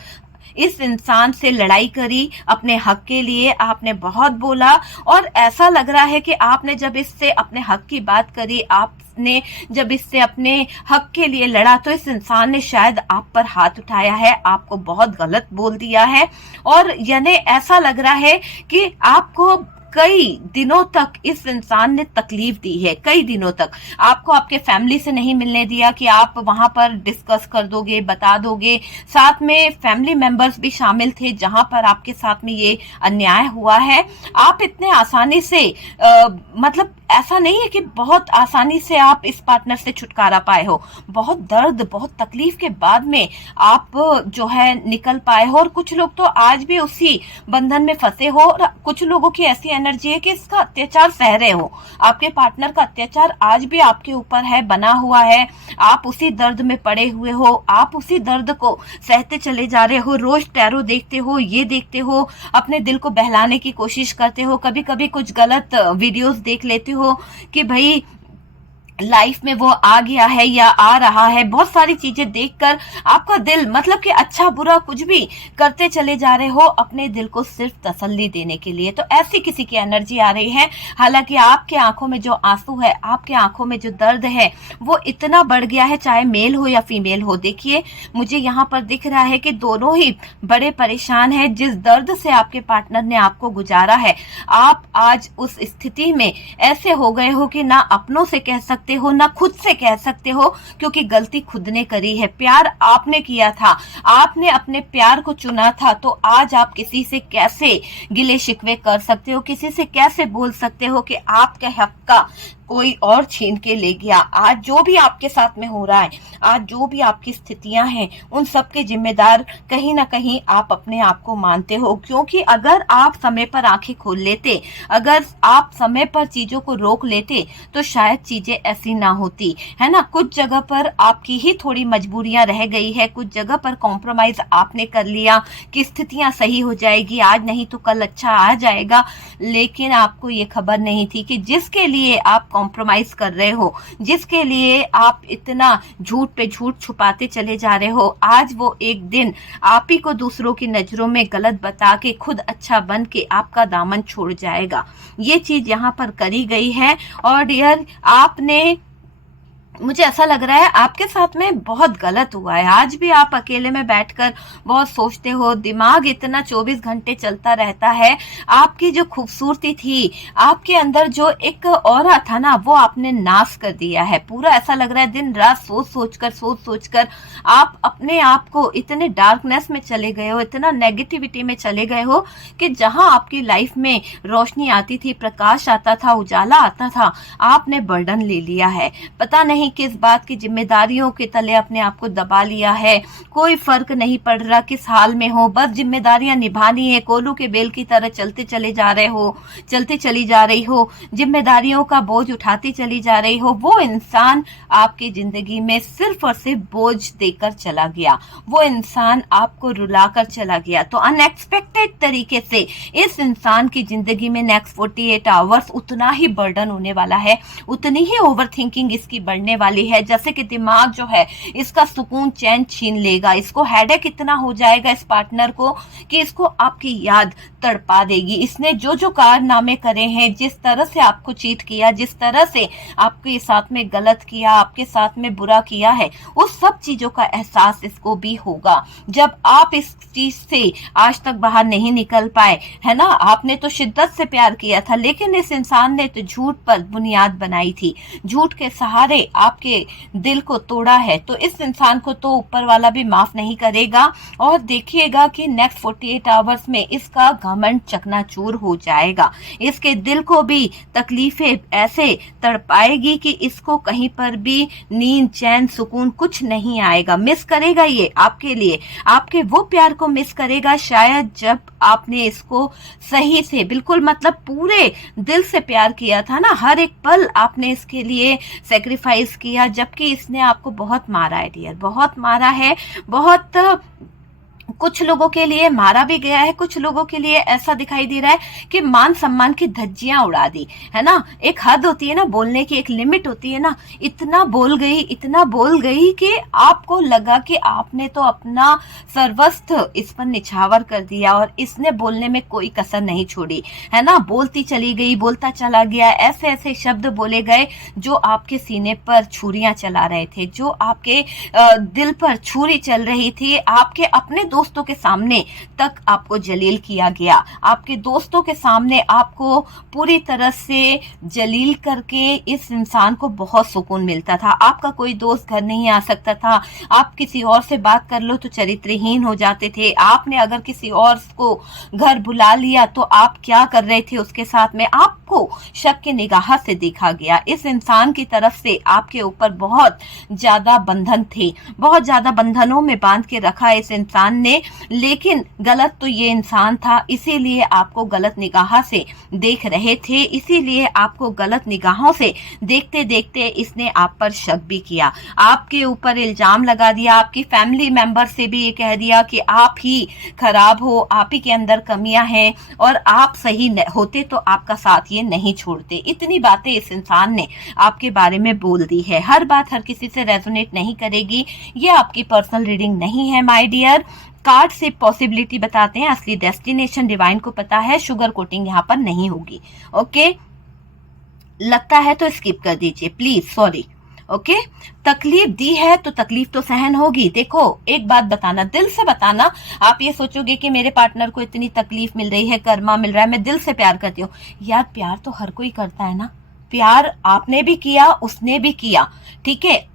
इस इंसान से लड़ाई करी अपने हक के लिए, आपने बहुत बोला, और ऐसा लग रहा है कि आपने जब इससे अपने हक की बात करी, आपने जब इससे अपने हक के लिए लड़ा, तो इस इंसान ने शायद आप पर हाथ उठाया है, आपको बहुत गलत बोल दिया है, और यानी ऐसा लग रहा है कि आपको कई दिनों तक इस इंसान ने तकलीफ दी है। कई दिनों तक आपको आपके फैमिली से नहीं मिलने दिया कि आप वहां पर डिस्कस कर दोगे, बता दोगे। साथ में फैमिली मेंबर्स भी शामिल थे जहां पर आपके साथ में ये अन्याय हुआ है। आप इतने आसानी से मतलब ऐसा नहीं है कि बहुत आसानी से आप इस पार्टनर से छुटकारा पाए हो। बहुत दर्द, बहुत तकलीफ के बाद में आप जो है निकल पाए हो, और कुछ लोग तो आज भी उसी बंधन में फंसे हो, और कुछ लोगों की ऐसी एनर्जी है कि इसका अत्याचार सह रहे हो। आपके पार्टनर का अत्याचार आज भी आपके ऊपर है, बना हुआ है। आप उसी दर्द में पड़े हुए हो, आप उसी दर्द को सहते चले जा रहे हो। रोज टैरो देखते हो, ये देखते हो, अपने दिल को बहलाने की कोशिश करते हो, कभी कभी कुछ गलत वीडियोस देख लेते हो कि भाई लाइफ में वो आ गया है या आ रहा है। बहुत सारी चीजें देखकर आपका दिल, मतलब कि अच्छा बुरा कुछ भी करते चले जा रहे हो अपने दिल को सिर्फ तसल्ली देने के लिए। तो ऐसी किसी की एनर्जी आ रही है। हालांकि आपके आंखों में जो आंसू है, आपके आंखों में जो दर्द है, वो इतना बढ़ गया है, चाहे मेल हो या फीमेल हो। देखिए, मुझे यहाँ पर दिख रहा है कि दोनों ही बड़े परेशान है। जिस दर्द से आपके पार्टनर ने आपको गुजारा है, आप आज उस स्थिति में ऐसे हो गए हो कि ना अपनों से कह सकते हो, ना खुद से कह सकते हो, क्योंकि गलती खुद ने करी है। प्यार आपने किया था, आपने अपने प्यार को चुना था, तो आज आप किसी से कैसे गिले शिकवे कर सकते हो, किसी से कैसे बोल सकते हो कि आपके हक का कोई और छीन के ले गया। आज जो भी आपके साथ में हो रहा है, आज जो भी आपकी स्थितियां हैं, उन सब के जिम्मेदार कहीं ना कहीं आप अपने आप को मानते हो। क्योंकि अगर आप समय पर आंखें खोल लेते, अगर आप समय पर चीजों को रोक लेते, तो शायद चीजें ऐसी ना होती, है ना। कुछ जगह पर आपकी ही थोड़ी मजबूरियां रह गई है, कुछ जगह पर कॉम्प्रोमाइज आपने कर लिया कि स्थितियां सही हो जाएगी, आज नहीं तो कल अच्छा आ जाएगा। लेकिन आपको ये खबर नहीं थी कि जिसके लिए आप कॉम्प्रोमाइज कर रहे हो, जिसके लिए आप इतना झूठ पे झूठ छुपाते चले जा रहे हो, आज वो एक दिन आप ही को दूसरों की नजरों में गलत बता के खुद अच्छा बन के आपका दामन छोड़ जाएगा। ये चीज यहाँ पर करी गई है। और डियर, आपने, मुझे ऐसा लग रहा है आपके साथ में बहुत गलत हुआ है। आज भी आप अकेले में बैठकर बहुत सोचते हो, दिमाग इतना 24 घंटे चलता रहता है। आपकी जो खूबसूरती थी, आपके अंदर जो एक ऑरा था ना, वो आपने नाश कर दिया है पूरा। ऐसा लग रहा है दिन रात सोच सोचकर आप अपने आप को इतने डार्कनेस में चले गए हो, इतना नेगेटिविटी में चले गए हो कि जहां आपकी लाइफ में रोशनी आती थी, प्रकाश आता था, उजाला आता था, आपने बर्डन ले लिया है। पता नहीं किस बात की जिम्मेदारियों के तले अपने आप को दबा लिया है। कोई फर्क नहीं पड़ रहा किस हाल में हो, बस जिम्मेदारियां निभानी है। कोलू के बेल की तरह चलते चले जा रहे हो, चलते चली जा रही हो, जिम्मेदारियों का बोझ उठाती चली जा रही हो। वो इंसान आपकी जिंदगी में सिर्फ और सिर्फ बोझ देकर चला गया, वो इंसान आपको रुलाकर चला गया। तो अनएक्सपेक्टेड तरीके से इस इंसान की जिंदगी में नेक्स्ट 48 आवर्स उतना ही बर्डन होने वाला है, उतनी ही ओवर थिंकिंग इसकी बढ़ने वाली है, जैसे कि दिमाग जो है इसका सुकून चैन छीन लेगा, इसको हेडेक इतना हो जाएगा इस पार्टनर को कि इसको आपकी याद तड़पा देगी। इसने जो जो कारनामे करे हैं, जिस तरह से आपको चीट किया, जिस तरह से आपके साथ में गलत किया, आपके साथ में बुरा किया है, उस सब चीजों का एहसास इसको भी होगा। जब आप इस चीज से आज तक बाहर नहीं निकल पाए, है ना, आपने तो शिद्दत से प्यार किया था, लेकिन इस इंसान ने तो झूठ पर बुनियाद बनाई थी, झूठ के सहारे आपके दिल को तोड़ा है। तो इस इंसान को तो ऊपर वाला भी माफ नहीं करेगा, और देखिएगा कि नेक्स्ट 48 आवर्स में इसका घमंड चकनाचूर हो जाएगा। इसके दिल को भी तकलीफें ऐसे तड़पाएगी कि इसको कहीं पर भी नींद, चैन, सुकून कुछ नहीं आएगा। मिस करेगा ये आपके लिए, आपके वो प्यार को मिस करेगा शायद जब आपने इसको सही से, बिल्कुल मतलब पूरे दिल से प्यार किया था ना, हर एक पल आपने इसके लिए सेक्रीफाइस किया, जबकि इसने आपको बहुत मारा है डियर, बहुत मारा है, बहुत कुछ लोगों के लिए मारा भी गया है, कुछ लोगों के लिए ऐसा दिखाई दे रहा है कि मान सम्मान की धज्जियां उड़ा दी, है ना। एक हद होती है ना बोलने की, एक लिमिट होती है ना। इतना बोल गई कि आपको लगा कि आपने तो अपना सर्वस्व इस पर निछावर कर दिया, और इसने बोलने में कोई कसर नहीं छोड़ी, है ना। बोलती चली गई, बोलता चला गया, ऐसे ऐसे शब्द बोले गए जो आपके सीने पर छुरियां चला रहे थे, जो आपके दिल पर छुरी चल रही थी। आपके अपने दोस्तों के सामने तक आपको जलील किया गया, आपके दोस्तों के सामने आपको पूरी तरह से जलील करके इस इंसान को बहुत सुकून मिलता था। आपका कोई दोस्त घर नहीं आ सकता था, आप किसी और से बात कर लो तो चरित्रहीन हो जाते थे। आपने अगर किसी और को घर बुला लिया तो आप क्या कर रहे थे उसके साथ में, आपको शक की निगाह से देखा गया। इस इंसान की तरफ से आपके ऊपर बहुत ज्यादा बंधन थे, बहुत ज्यादा बंधनों में बांध के रखा इस इंसान ने, लेकिन गलत तो ये इंसान था, इसीलिए आपको गलत निगाह से देख रहे थे, इसीलिए आपको गलत निगाहों से देखते देखते इसने आप पर शक भी किया, आपके ऊपर इल्जाम लगा दिया, आपकी फैमिली मेंबर से भी ये कह दिया कि आप ही खराब हो, आप ही के अंदर कमियां हैं, और आप सही होते तो आपका साथ ये नहीं छोड़ते। इतनी बातें इस इंसान ने आपके बारे में बोल दी है। हर बात हर किसी से रेजोनेट नहीं करेगी, ये आपकी पर्सनल रीडिंग नहीं है माय डियर। कार्ड से पॉसिबिलिटी बताते हैं, असली डेस्टिनेशन डिवाइन को पता है, शुगर कोटिंग यहाँ पर नहीं होगी। ओके, लगता है तो स्किप कर दीजिए प्लीज, सॉरी। ओके, तकलीफ दी है तो तकलीफ तो सहन होगी। देखो एक बात बताना, दिल से बताना। आप ये सोचोगे कि मेरे पार्टनर को इतनी तकलीफ मिल रही है, कर्मा मिल रहा है, मैं दिल से प्यार करती हूँ। यार प्यार तो हर कोई करता है ना, प्यार आपने भी किया, उसने भी किया, ठीक है,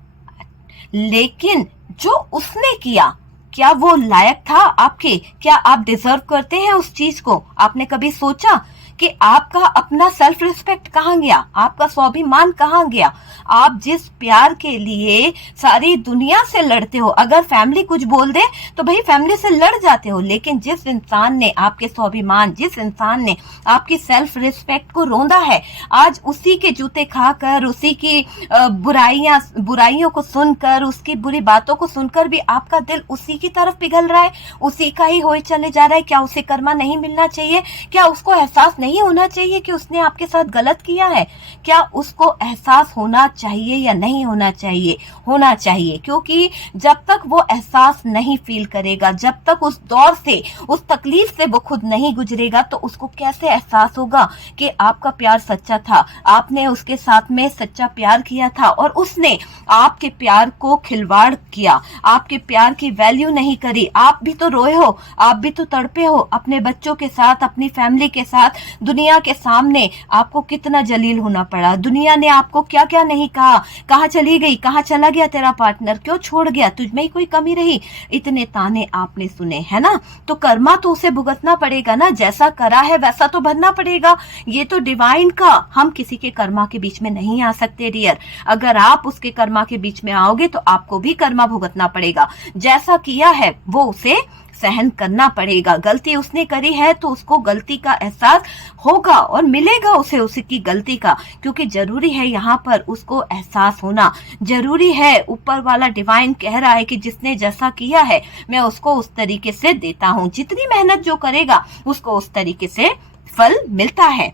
लेकिन जो उसने किया क्या वो लायक था आपके? क्या आप डिजर्व करते हैं उस चीज को? आपने कभी सोचा कि आपका अपना सेल्फ रिस्पेक्ट कहाँ गया, आपका स्वाभिमान कहाँ गया? आप जिस प्यार के लिए सारी दुनिया से लड़ते हो, अगर फैमिली कुछ बोल दे तो भाई फैमिली से लड़ जाते हो, लेकिन जिस इंसान ने आपके स्वाभिमान, जिस इंसान ने आपकी सेल्फ रिस्पेक्ट को रोंदा है, आज उसी के जूते खाकर, उसी की बुराइयों को सुनकर, उसकी बुरी बातों को सुनकर भी आपका दिल उसी की तरफ पिघल रहा है, उसी का ही होए चले जा रहा है। क्या उसे कर्मा नहीं मिलना चाहिए? क्या उसको एहसास नहीं होना चाहिए कि उसने आपके साथ गलत किया है? क्या उसको एहसास होना चाहिए या नहीं होना चाहिए? होना चाहिए, क्योंकि जब तक वो एहसास नहीं फील करेगा, जब तक उस दौर से, उस तकलीफ से वो खुद नहीं गुजरेगा, तो उसको कैसे एहसास होगा कि आपका प्यार सच्चा था, आपने उसके साथ में सच्चा प्यार किया था और उसने आपके प्यार को खिलवाड़ किया, आपके प्यार की वैल्यू नहीं करी। आप भी तो रोए हो, आप भी तो तड़पे हो अपने बच्चों के साथ, अपनी फैमिली के साथ, दुनिया के सामने आपको कितना जलील होना पड़ा। दुनिया ने आपको क्या क्या नहीं कहा, कहाँ चली गई, कहाँ चला गया तेरा पार्टनर, क्यों छोड़ गया, तुझ में ही कोई कमी रही, इतने ताने आपने सुने, है ना। तो कर्मा तो उसे भुगतना पड़ेगा ना, जैसा करा है वैसा तो भरना पड़ेगा। ये तो डिवाइन का, हम किसी के कर्मा के बीच में नहीं आ सकते डियर। अगर आप उसके कर्मा के बीच में आओगे तो आपको भी कर्मा भुगतना पड़ेगा। जैसा किया है वो उसे सहन करना पड़ेगा। गलती उसने करी है तो उसको गलती का एहसास होगा और मिलेगा उसे उसकी गलती का, क्योंकि जरूरी है यहाँ पर उसको एहसास होना, जरूरी है। ऊपर वाला डिवाइन कह रहा है कि जिसने जैसा किया है मैं उसको उस तरीके से देता हूँ, जितनी मेहनत जो करेगा उसको उस तरीके से फल मिलता है।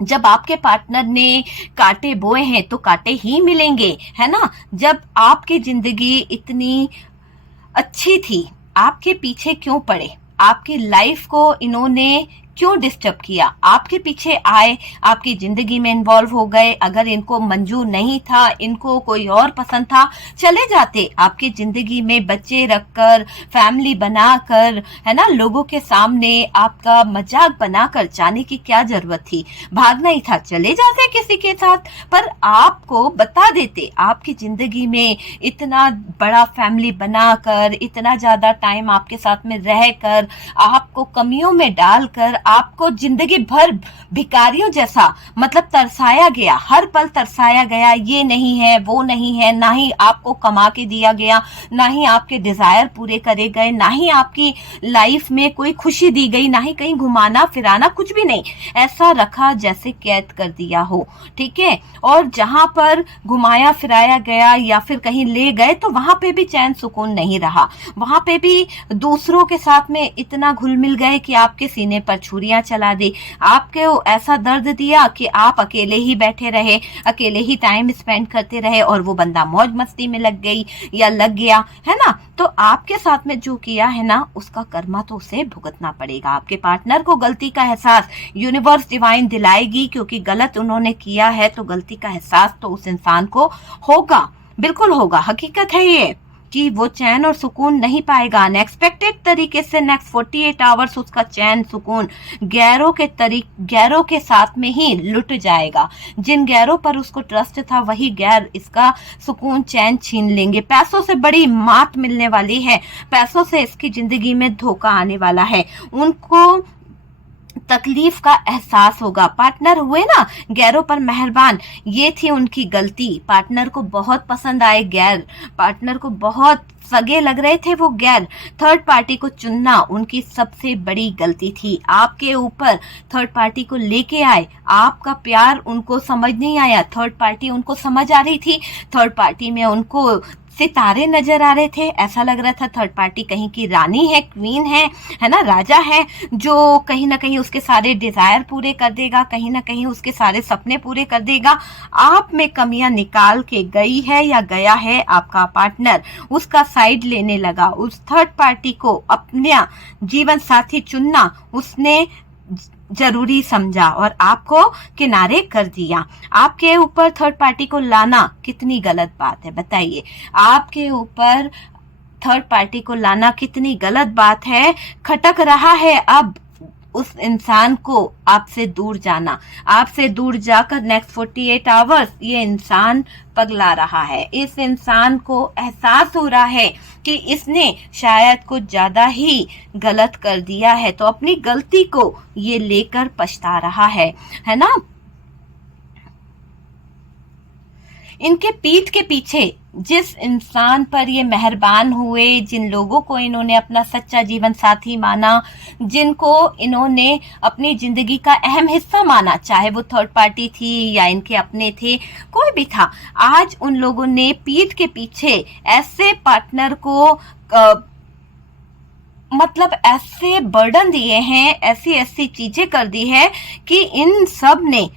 जब आपके पार्टनर ने कांटे बोए हैं तो कांटे ही मिलेंगे, है ना। जब आपकी जिंदगी इतनी अच्छी थी, आपके पीछे क्यों पड़े, आपकी लाइफ को इन्होंने क्यों डिस्टर्ब किया, आपके पीछे आए, आपकी जिंदगी में इन्वॉल्व हो गए। अगर इनको मंजूर नहीं था, इनको कोई और पसंद था, चले जाते। आपकी जिंदगी में बच्चे रखकर, फैमिली बनाकर, है ना, लोगों के सामने आपका मजाक बनाकर जाने की क्या जरूरत थी। भागना ही था, चले जाते किसी के साथ। पर आपको बता देते, आपकी जिंदगी में इतना बड़ा फैमिली बनाकर, इतना ज्यादा टाइम आपके साथ में रहकर, आपको कमियों में डालकर, आपको जिंदगी भर भिखारियों जैसा मतलब तरसाया गया, हर पल तरसाया गया। ये नहीं है, वो नहीं है, ना ही आपको कमा के दिया गया, ना ही आपके डिजायर पूरे करे गए, ना ही आपकी लाइफ में कोई खुशी दी गई, ना ही कहीं घुमाना फिराना, कुछ भी नहीं। ऐसा रखा जैसे कैद कर दिया हो, ठीक है। और जहां पर घुमाया फिराया गया या फिर कहीं ले गए तो वहां पे भी चैन सुकून नहीं रहा। वहां पे भी दूसरों के साथ में इतना घुल मिल गए कि आपके सीने पर छुरियां चला दी, आपको ऐसा दर्द दिया कि आप अकेले ही बैठे रहे, अकेले ही टाइम स्पेंड करते रहे, और वो बंदा मौज मस्ती में लग गई या लग गया, है ना। तो आपके साथ में जो किया है ना, उसका कर्मा तो उसे भुगतना पड़ेगा। आपके पार्टनर को गलती का एहसास यूनिवर्स डिवाइन दिलाएगी, क्योंकि गलत उन्होंने किया है तो गलती का एहसास तो उस इंसान को होगा, बिल्कुल होगा। हकीकत है ये कि वो चैन और सुकून नहीं पाएगा। अनएक्सपेक्टेड तरीके से नेक्स्ट 48 आवर्स उसका चैन सुकून गैरों के साथ में ही लुट जाएगा। जिन गैरों पर उसको ट्रस्ट था, वही गैर इसका सुकून चैन छीन लेंगे। पैसों से बड़ी मात मिलने वाली है, पैसों से इसकी जिंदगी में धोखा आने वाला है। उनको तकलीफ का एहसास होगा। पार्टनर हुए ना गैरों पर मेहरबान, ये थी उनकी गलती। पार्टनर को बहुत पसंद आए गैर, पार्टनर को बहुत सगे लग रहे थे वो गैर। थर्ड पार्टी को चुनना उनकी सबसे बड़ी गलती थी। आपके ऊपर थर्ड पार्टी को लेके आए, आपका प्यार उनको समझ नहीं आया, थर्ड पार्टी उनको समझ आ रही थी। थर्ड पार्टी में उनको सितारे नजर आ रहे थे, ऐसा लग रहा था थर्ड पार्टी कहीं की रानी है, क्वीन है ना, राजा है, जो कहीं ना कहीं उसके सारे डिजायर पूरे कर देगा, कहीं ना कहीं उसके सारे सपने पूरे कर देगा। आप में कमियां निकाल के गई है या गया है आपका पार्टनर, उसका साइड लेने लगा। उस थर्ड पार्टी को अपना जीवन साथी चुनना उसने जरूरी समझा और आपको किनारे कर दिया। आपके ऊपर थर्ड पार्टी को लाना कितनी गलत बात है, बताइए। आपके ऊपर थर्ड पार्टी को लाना कितनी गलत बात है। खटक रहा है अब उस इंसान को आपसे दूर जाना, आपसे दूर जाकर नेक्स्ट 48 आवर्स ये इंसान पगला रहा है। इस इंसान को एहसास हो रहा है कि इसने शायद कुछ ज्यादा ही गलत कर दिया है, तो अपनी गलती को ये लेकर पछता रहा है ना। इनके पीठ के पीछे जिस इंसान पर ये मेहरबान हुए, जिन लोगों को इन्होंने अपना सच्चा जीवन साथी माना, जिनको इन्होंने अपनी जिंदगी का अहम हिस्सा माना, चाहे वो थर्ड पार्टी थी या इनके अपने थे, कोई भी था, आज उन लोगों ने पीठ के पीछे ऐसे पार्टनर को मतलब ऐसे बर्डन दिए हैं, ऐसी ऐसी चीजें कर दी है कि इन सब ने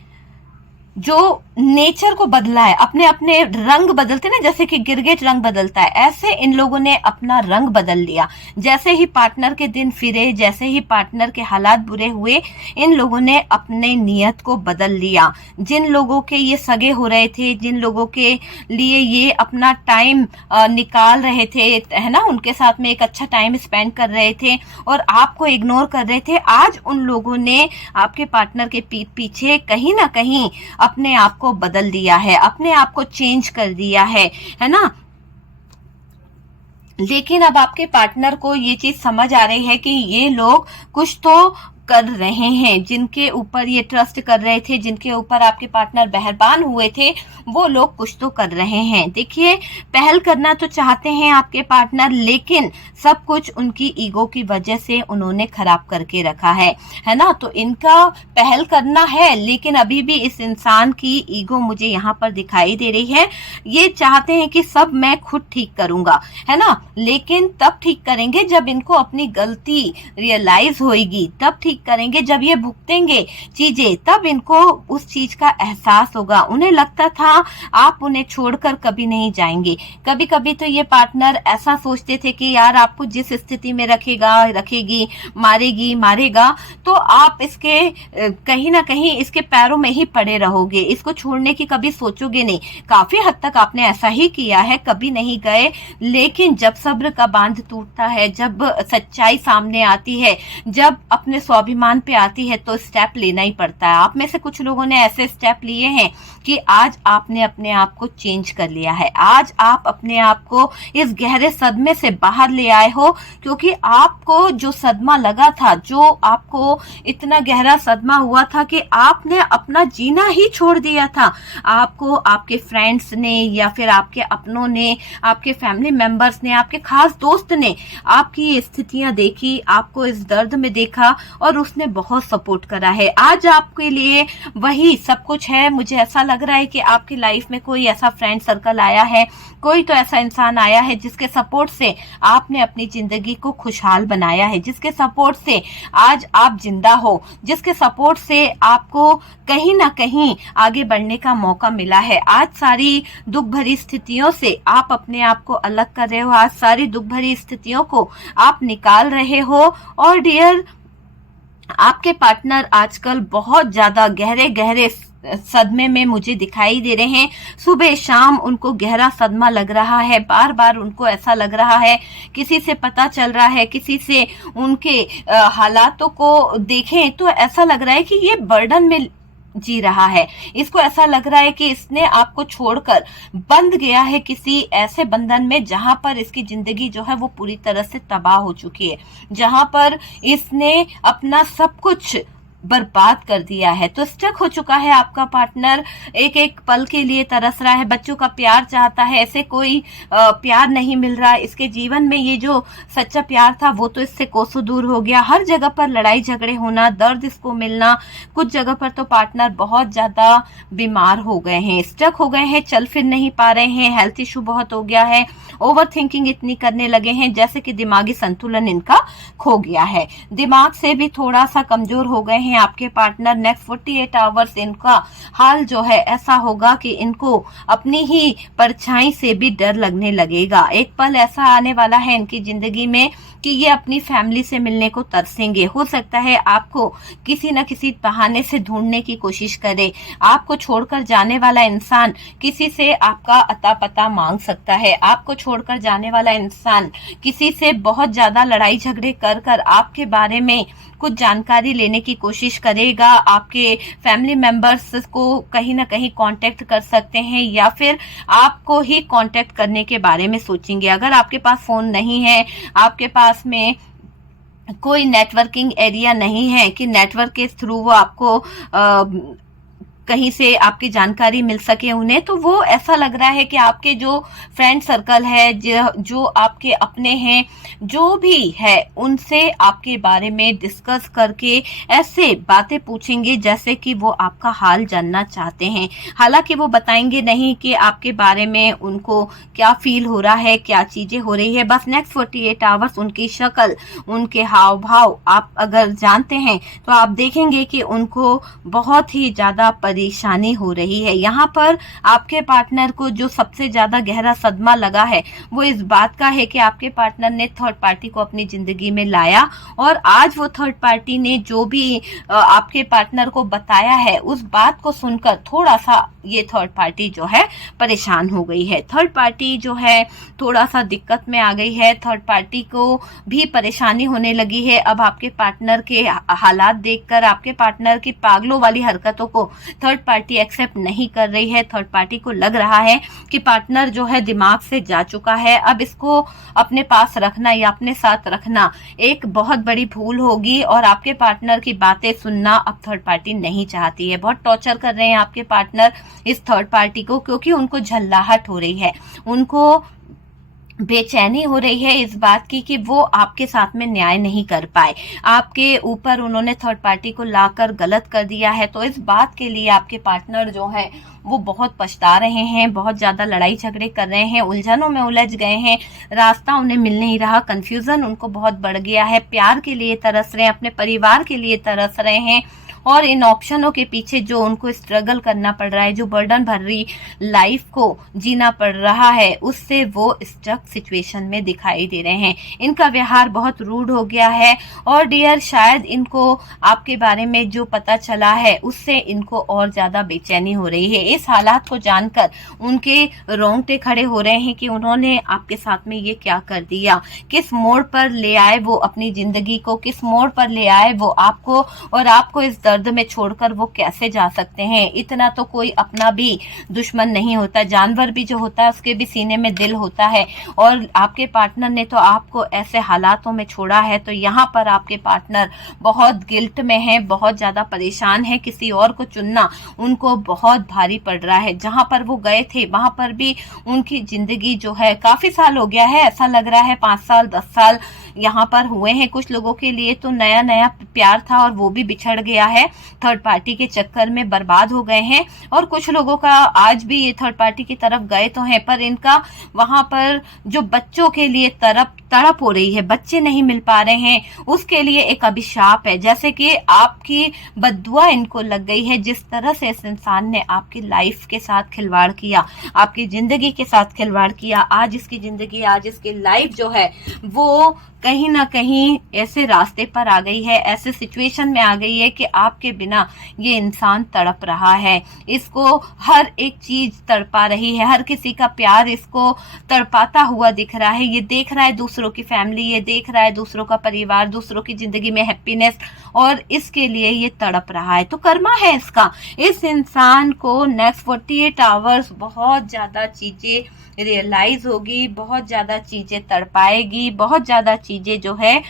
जो नेचर को बदला है, अपने अपने रंग बदलते ना, जैसे कि गिरगिट रंग बदलता है, ऐसे इन लोगों ने अपना रंग बदल लिया। जैसे ही पार्टनर के दिन फिरे, जैसे ही पार्टनर के हालात बुरे हुए, इन लोगों ने अपने नियत को बदल लिया। जिन लोगों के ये सगे हो रहे थे, जिन लोगों के लिए ये अपना टाइम निकाल रहे थे, है ना, उनके साथ में एक अच्छा टाइम स्पेंड कर रहे थे और आपको इग्नोर कर रहे थे, आज उन लोगों ने आपके पार्टनर के पीछे कहीं ना कहीं अपने आप को बदल दिया है, अपने आप को चेंज कर दिया है ना। लेकिन अब आपके पार्टनर को ये चीज समझ आ रही है कि ये लोग कुछ तो कर रहे हैं, जिनके ऊपर ये ट्रस्ट कर रहे थे, जिनके ऊपर आपके पार्टनर मेहरबान हुए थे, वो लोग कुछ तो कर रहे हैं। देखिए, पहल करना तो चाहते हैं आपके पार्टनर, लेकिन सब कुछ उनकी ईगो की वजह से उन्होंने खराब करके रखा है ना। तो इनका पहल करना है, लेकिन अभी भी इस इंसान की ईगो मुझे यहाँ पर दिखाई दे रही है। ये चाहते हैं कि सब मैं खुद ठीक करूंगा, है ना, लेकिन तब ठीक करेंगे जब इनको अपनी गलती रियलाइज होएगी, तब ठीक सीख करेंगे, जब ये भुगतेंगे चीजें, तब इनको उस चीज का एहसास होगा। उन्हें लगता था आप उन्हें छोड़कर कभी नहीं जाएंगे। कभी कभी तो ये पार्टनर ऐसा सोचते थे कि यार आपको जिस स्थिति में रखेगा, रखेगी, मारेगी, मारेगा, तो आप इसके कहीं ना कहीं इसके पैरों में ही पड़े रहोगे, इसको छोड़ने की कभी सोचोगे नहीं। काफी हद तक आपने ऐसा ही किया है, कभी नहीं गए। लेकिन जब सब्र का बांध टूटता है, जब सच्चाई सामने आती है, जब अपने स्वाभिमान पे आती है, तो स्टेप लेना ही पड़ता है। आप में से कुछ लोगों ने ऐसे स्टेप लिए हैं कि आज आपने अपने आप को चेंज कर लिया है। आज आप अपने आप को इस गहरे सदमे से बाहर ले आए हो, क्योंकि आपको जो सदमा लगा था, जो आपको इतना गहरा सदमा हुआ था कि आपने अपना जीना ही छोड़ दिया था। आपको आपके फ्रेंड्स ने या फिर आपके अपनों ने, आपके फैमिली मेंबर्स ने, आपके खास दोस्त ने आपकी ये स्थितियां देखी, आपको इस दर्द में देखा और उसने बहुत सपोर्ट करा है। आज आपके लिए वही सब कुछ है। मुझे ऐसा लग रहा है कि आपकी लाइफ में कोई ऐसा फ्रेंड सर्कल आया है, कोई तो ऐसा इंसान आया है जिसके सपोर्ट से आपने अपनी जिंदगी को खुशहाल बनाया है, जिसके सपोर्ट से आज आप जिंदा हो, जिसके सपोर्ट से आपको कहीं ना कहीं आगे बढ़ने का मौका मिला है। आज सारी दुख भरी स्थितियों से आप अपने आप को अलग कर रहे हो, आज सारी दुख भरी स्थितियों को आप निकाल रहे हो। और डियर, आपके पार्टनर आजकल बहुत ज्यादा गहरे गहरे सदमे में मुझे दिखाई दे रहे हैं। सुबह शाम उनको गहरा सदमा लग रहा है, बार बार उनको ऐसा लग रहा है, किसी से पता चल रहा है, किसी से उनके हालातों को देखें तो ऐसा लग रहा है कि ये बर्डन में जी रहा है। इसको ऐसा लग रहा है कि इसने आपको छोड़कर बंध गया है किसी ऐसे बंधन में जहां पर इसकी जिंदगी जो है वो पूरी तरह से तबाह हो चुकी है, जहां पर इसने अपना सब कुछ बर्बाद कर दिया है। तो स्टक हो चुका है आपका पार्टनर, एक एक पल के लिए तरस रहा है, बच्चों का प्यार चाहता है, ऐसे कोई प्यार नहीं मिल रहा है इसके जीवन में। ये जो सच्चा प्यार था वो तो इससे कोसों दूर हो गया। हर जगह पर लड़ाई झगड़े होना, दर्द इसको मिलना, कुछ जगह पर तो पार्टनर बहुत ज्यादा बीमार हो गए हैं, स्टक हो गए हैं, चल फिर नहीं पा रहे हैं, हेल्थ इशू बहुत हो गया है, ओवर थिंकिंग इतनी करने लगे हैं जैसे कि दिमागी संतुलन इनका खो गया है, दिमाग से भी थोड़ा सा कमजोर हो गए हैं आपके पार्टनर। नेक्स्ट 48 आवर्स इनका हाल जो है ऐसा होगा कि इनको अपनी ही परछाई से भी डर लगने लगेगा। एक पल ऐसा आने वाला है इनकी जिंदगी में कि ये अपनी फैमिली से मिलने को तरसेंगे। हो सकता है आपको किसी न किसी बहाने से ढूंढने की कोशिश करे। आपको छोड़कर जाने वाला इंसान किसी से आपका अता पता मांग सकता है। आपको छोड़कर जाने वाला इंसान किसी से बहुत ज्यादा लड़ाई झगड़े कर कर आपके बारे में कुछ जानकारी लेने की कोशिश करेगा। आपके फैमिली मेंबर्स को कहीं ना कहीं कांटेक्ट कर सकते हैं या फिर आपको ही कांटेक्ट करने के बारे में सोचेंगे। अगर आपके पास फोन नहीं है, आपके पास में कोई नेटवर्किंग एरिया नहीं है कि नेटवर्क के थ्रू वो आपको कहीं से आपकी जानकारी मिल सके उन्हें, तो वो ऐसा लग रहा है कि आपके जो फ्रेंड सर्कल है, जो आपके अपने हैं, जो भी है, उनसे आपके बारे में डिस्कस करके ऐसे बातें पूछेंगे जैसे कि वो आपका हाल जानना चाहते हैं। हालांकि वो बताएंगे नहीं कि आपके बारे में उनको क्या फील हो रहा है, क्या चीजें हो रही है। बस नेक्स्ट 48 आवर्स उनकी शक्ल, उनके हाव भाव आप अगर जानते हैं तो आप देखेंगे कि उनको बहुत ही ज्यादा परेशानी हो रही है। यहाँ पर आपके पार्टनर को जो सबसे ज्यादा गहरा सदमा लगा है वो इस बात का है कि आपके पार्टनर ने थर्ड पार्टी को अपनी जिंदगी में लाया और आज वो थर्ड पार्टी ने जो भी आपके पार्टनर को बताया है उस बात को सुनकर थोड़ा सा ये थर्ड पार्टी जो है परेशान हो गई है। थर्ड पार्टी जो है थोड़ा सा दिक्कत में आ गई है। थर्ड पार्टी को भी परेशानी होने लगी है। अब आपके पार्टनर के हालात देखकर, आपके पार्टनर की पागलों वाली हरकतों को थर्ड पार्टी एक्सेप्ट नहीं कर रही है। थर्ड पार्टी को लग रहा है कि पार्टनर जो है दिमाग से जा चुका है। अब इसको अपने पास रखना या अपने साथ रखना एक बहुत बड़ी भूल होगी और आपके पार्टनर की बातें सुनना अब थर्ड पार्टी नहीं चाहती है। बहुत टॉर्चर कर रहे हैं आपके पार्टनर इस थर्ड पार्टी को, क्योंकि उनको झल्लाहट हो रही है, उनको बेचैनी हो रही है इस बात की कि वो आपके साथ में न्याय नहीं कर पाए, आपके ऊपर उन्होंने थर्ड पार्टी को लाकर गलत कर दिया है। तो इस बात के लिए आपके पार्टनर जो है वो बहुत पछता रहे हैं, बहुत ज्यादा लड़ाई झगड़े कर रहे हैं, उलझनों में उलझ गए हैं, रास्ता उन्हें मिल नहीं रहा, कंफ्यूजन उनको बहुत बढ़ गया है, प्यार के लिए तरस रहे हैं, अपने परिवार के लिए तरस रहे हैं। और इन ऑप्शनों के पीछे जो उनको स्ट्रगल करना पड़ रहा है, जो बर्डन भरी लाइफ को जीना पड़ रहा है, उससे वो स्टक सिचुएशन में दिखाई दे रहे हैं। इनका व्यवहार बहुत रूड हो गया है और डियर शायद इनको आपके बारे में जो पता चला है उससे इनको और ज्यादा बेचैनी हो रही है। इस हालात को जानकर उनके रोंगटे खड़े हो रहे हैं कि उन्होंने आपके साथ में ये क्या कर दिया, किस मोड़ पर ले आए वो अपनी जिंदगी को, किस मोड़ पर ले आए वो आपको, और आपको इस दर्द में छोड़कर वो कैसे जा सकते हैं। इतना तो कोई अपना भी दुश्मन नहीं होता, जानवर भी जो होता है उसके भी सीने में दिल होता है, और आपके पार्टनर ने तो आपको ऐसे हालातों में छोड़ा है। तो यहाँ पर आपके पार्टनर बहुत गिल्ट में है, बहुत ज्यादा परेशान है, किसी और को चुनना उनको बहुत भारी पड़ रहा है। जहां पर वो गए थे वहां पर भी उनकी जिंदगी जो है, काफी साल हो गया है, ऐसा लग रहा है 5 साल 10 साल यहाँ पर हुए हैं। कुछ लोगों के लिए तो नया नया प्यार था और वो भी बिछड़ गया है, थर्ड पार्टी के चक्कर में बर्बाद हो गए हैं। और कुछ लोगों का आज भी ये थर्ड पार्टी की तरफ गए तो हैं, पर इनका वहां पर जो बच्चों के लिए तड़प हो रही है, बच्चे नहीं मिल पा रहे हैं, उसके लिए एक अभिशाप है। जैसे कि आपकी बद्दुआ इनको लग गई है, जिस तरह से इस इंसान ने आपकी लाइफ के साथ खिलवाड़ किया, आपकी जिंदगी के साथ खिलवाड़ किया। आज इसकी जिंदगी, आज इसकी लाइफ जो है वो कहीं ना कहीं ऐसे रास्ते पर आ गई है, ऐसे सिचुएशन में आ गई है कि आपके बिना ये इंसान तड़प रहा है। इसको हर एक चीज तड़पा रही है, हर किसी का प्यार इसको तड़पाता हुआ दिख रहा है। ये देख रहा है दूसरों की फैमिली, ये देख रहा है दूसरों का परिवार, दूसरों की जिंदगी में हैप्पीनेस, और इसके लिए ये तड़प रहा है। तो कर्मा है इसका, इस इंसान को नेक्स्ट 48 आवर्स बहुत ज्यादा चीजें रियलाइज होगी, बहुत ज्यादा चीजें तड़पाएगी, बहुत ज्यादा चीजें जो है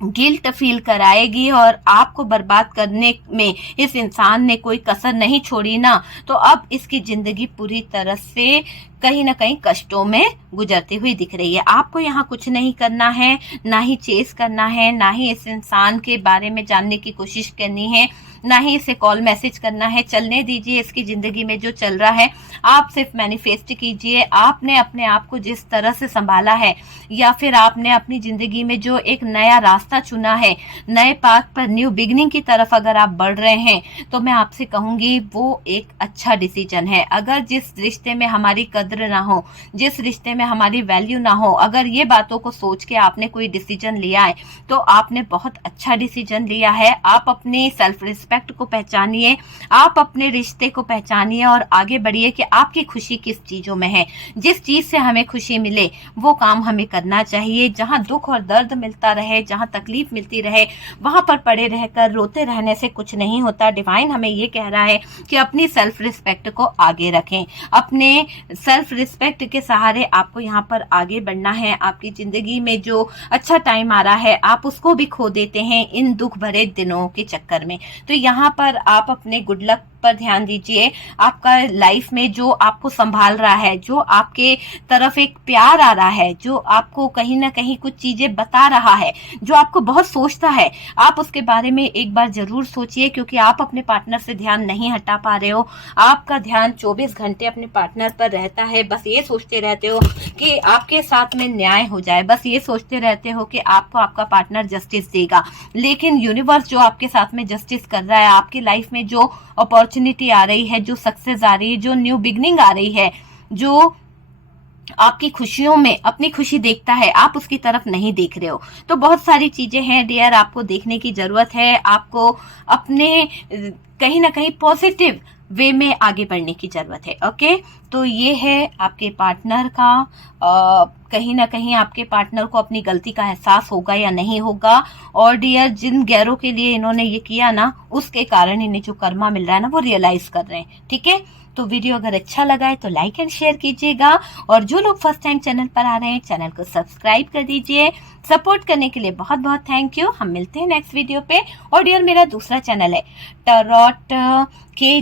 गिल्ट फील कराएगी, और आपको बर्बाद करने में इस इंसान ने कोई कसर नहीं छोड़ी ना। तो अब इसकी जिंदगी पूरी तरह से कहीं ना कहीं कष्टों में गुजरती हुई दिख रही है। आपको यहाँ कुछ नहीं करना है, ना ही चेस करना है, ना ही इस इंसान के बारे में जानने की कोशिश करनी है, ना ही इसे कॉल मैसेज करना है। चलने दीजिए, इसकी जिंदगी में जो चल रहा है आप सिर्फ मैनिफेस्ट कीजिए। आपने अपने आप को जिस तरह से संभाला है, या फिर आपने अपनी जिंदगी में जो एक नया रास्ता चुना है, नए पाथ पर न्यू बिगनिंग की तरफ अगर आप बढ़ रहे हैं, तो मैं आपसे कहूंगी वो एक अच्छा डिसीजन है। अगर जिस रिश्ते में हमारी कद्र ना हो, जिस रिश्ते में हमारी वैल्यू ना हो, अगर ये बातों को सोच के आपने कोई डिसीजन लिया है, तो आपने बहुत अच्छा डिसीजन लिया है। आप अपनी सेल्फ रिस्पेक्ट को पहचानिए, आप अपने रिश्ते को पहचानिए और आगे बढ़िए कि आपकी खुशी किस चीजों में है। जिस चीज से हमें खुशी मिले वो काम हमें करना चाहिए। जहां दुख और दर्द मिलता रहे, जहां तकलीफ मिलती रहे, वहां पर पड़े रहकर रोते रहने से कुछ नहीं होता। डिवाइन हमें ये कह रहा है कि अपनी सेल्फ रिस्पेक्ट को आगे रखें, अपने सेल्फ रिस्पेक्ट के सहारे आपको यहाँ पर आगे बढ़ना है। आपकी जिंदगी में जो अच्छा टाइम आ रहा है आप उसको भी खो देते हैं इन दुख भरे दिनों के चक्कर में। तो यहाँ पर आप अपने गुड लक पर ध्यान दीजिए। आपका लाइफ में जो आपको संभाल रहा है, जो आपके तरफ एक प्यार आ रहा है, जो आपको कहीं ना कहीं कुछ चीजें बता रहा है, जो आपको बहुत सोचता है, आप उसके बारे में एक बार जरूर सोचिए, क्योंकि आप अपने पार्टनर से ध्यान नहीं हटा पा रहे हो। आपका ध्यान 24 घंटे अपने पार्टनर पर रहता है। बस ये सोचते रहते हो कि आपके साथ में न्याय हो जाए, बस ये सोचते रहते हो कि आपको आपका पार्टनर जस्टिस देगा। लेकिन यूनिवर्स जो आपके साथ में जस्टिस कर रहा है, आपकी लाइफ में जो अपॉर्चुनिटी आ रही है, जो सक्सेस आ रही है, जो न्यू बिगनिंग आ रही है, जो आपकी खुशियों में अपनी खुशी देखता है, आप उसकी तरफ नहीं देख रहे हो। तो बहुत सारी चीजें हैं डियर, आपको देखने की जरूरत है। आपको अपने कहीं ना कहीं पॉजिटिव वे में आगे बढ़ने की जरूरत है। ओके, तो ये है आपके पार्टनर का। कहीं ना कहीं आपके पार्टनर को अपनी गलती का एहसास होगा या नहीं होगा। और डियर, जिन गैरों के लिए इन्होंने ये किया ना, उसके कारण इन्हें जो कर्मा मिल रहा है ना, वो रियलाइज कर रहे हैं। ठीक है, तो वीडियो अगर अच्छा लगा है तो लाइक एंड शेयर कीजिएगा, और जो लोग फर्स्ट टाइम चैनल पर आ रहे हैं चैनल को सब्सक्राइब कर दीजिए। सपोर्ट करने के लिए बहुत बहुत थैंक यू। हम मिलते हैं नेक्स्ट वीडियो पे। और डियर, मेरा दूसरा चैनल है टैरोट के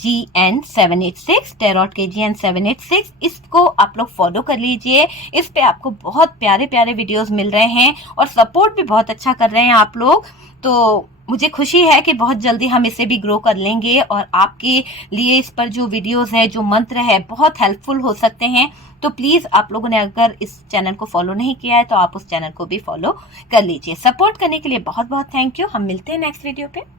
GN786, टैरोट KGN 786। इसको आप लोग फॉलो कर लीजिए। इस पे आपको बहुत प्यारे प्यारे वीडियोस मिल रहे हैं और सपोर्ट भी बहुत अच्छा कर रहे हैं आप लोग। तो मुझे खुशी है कि बहुत जल्दी हम इसे भी ग्रो कर लेंगे और आपके लिए इस पर जो वीडियोस है, जो मंत्र है, बहुत हेल्पफुल हो सकते हैं। तो प्लीज़ आप लोगों ने अगर इस चैनल को फॉलो नहीं किया है तो आप उस चैनल को भी फॉलो कर लीजिए। सपोर्ट करने के लिए बहुत बहुत थैंक यू। हम मिलते हैं नेक्स्ट वीडियो पे।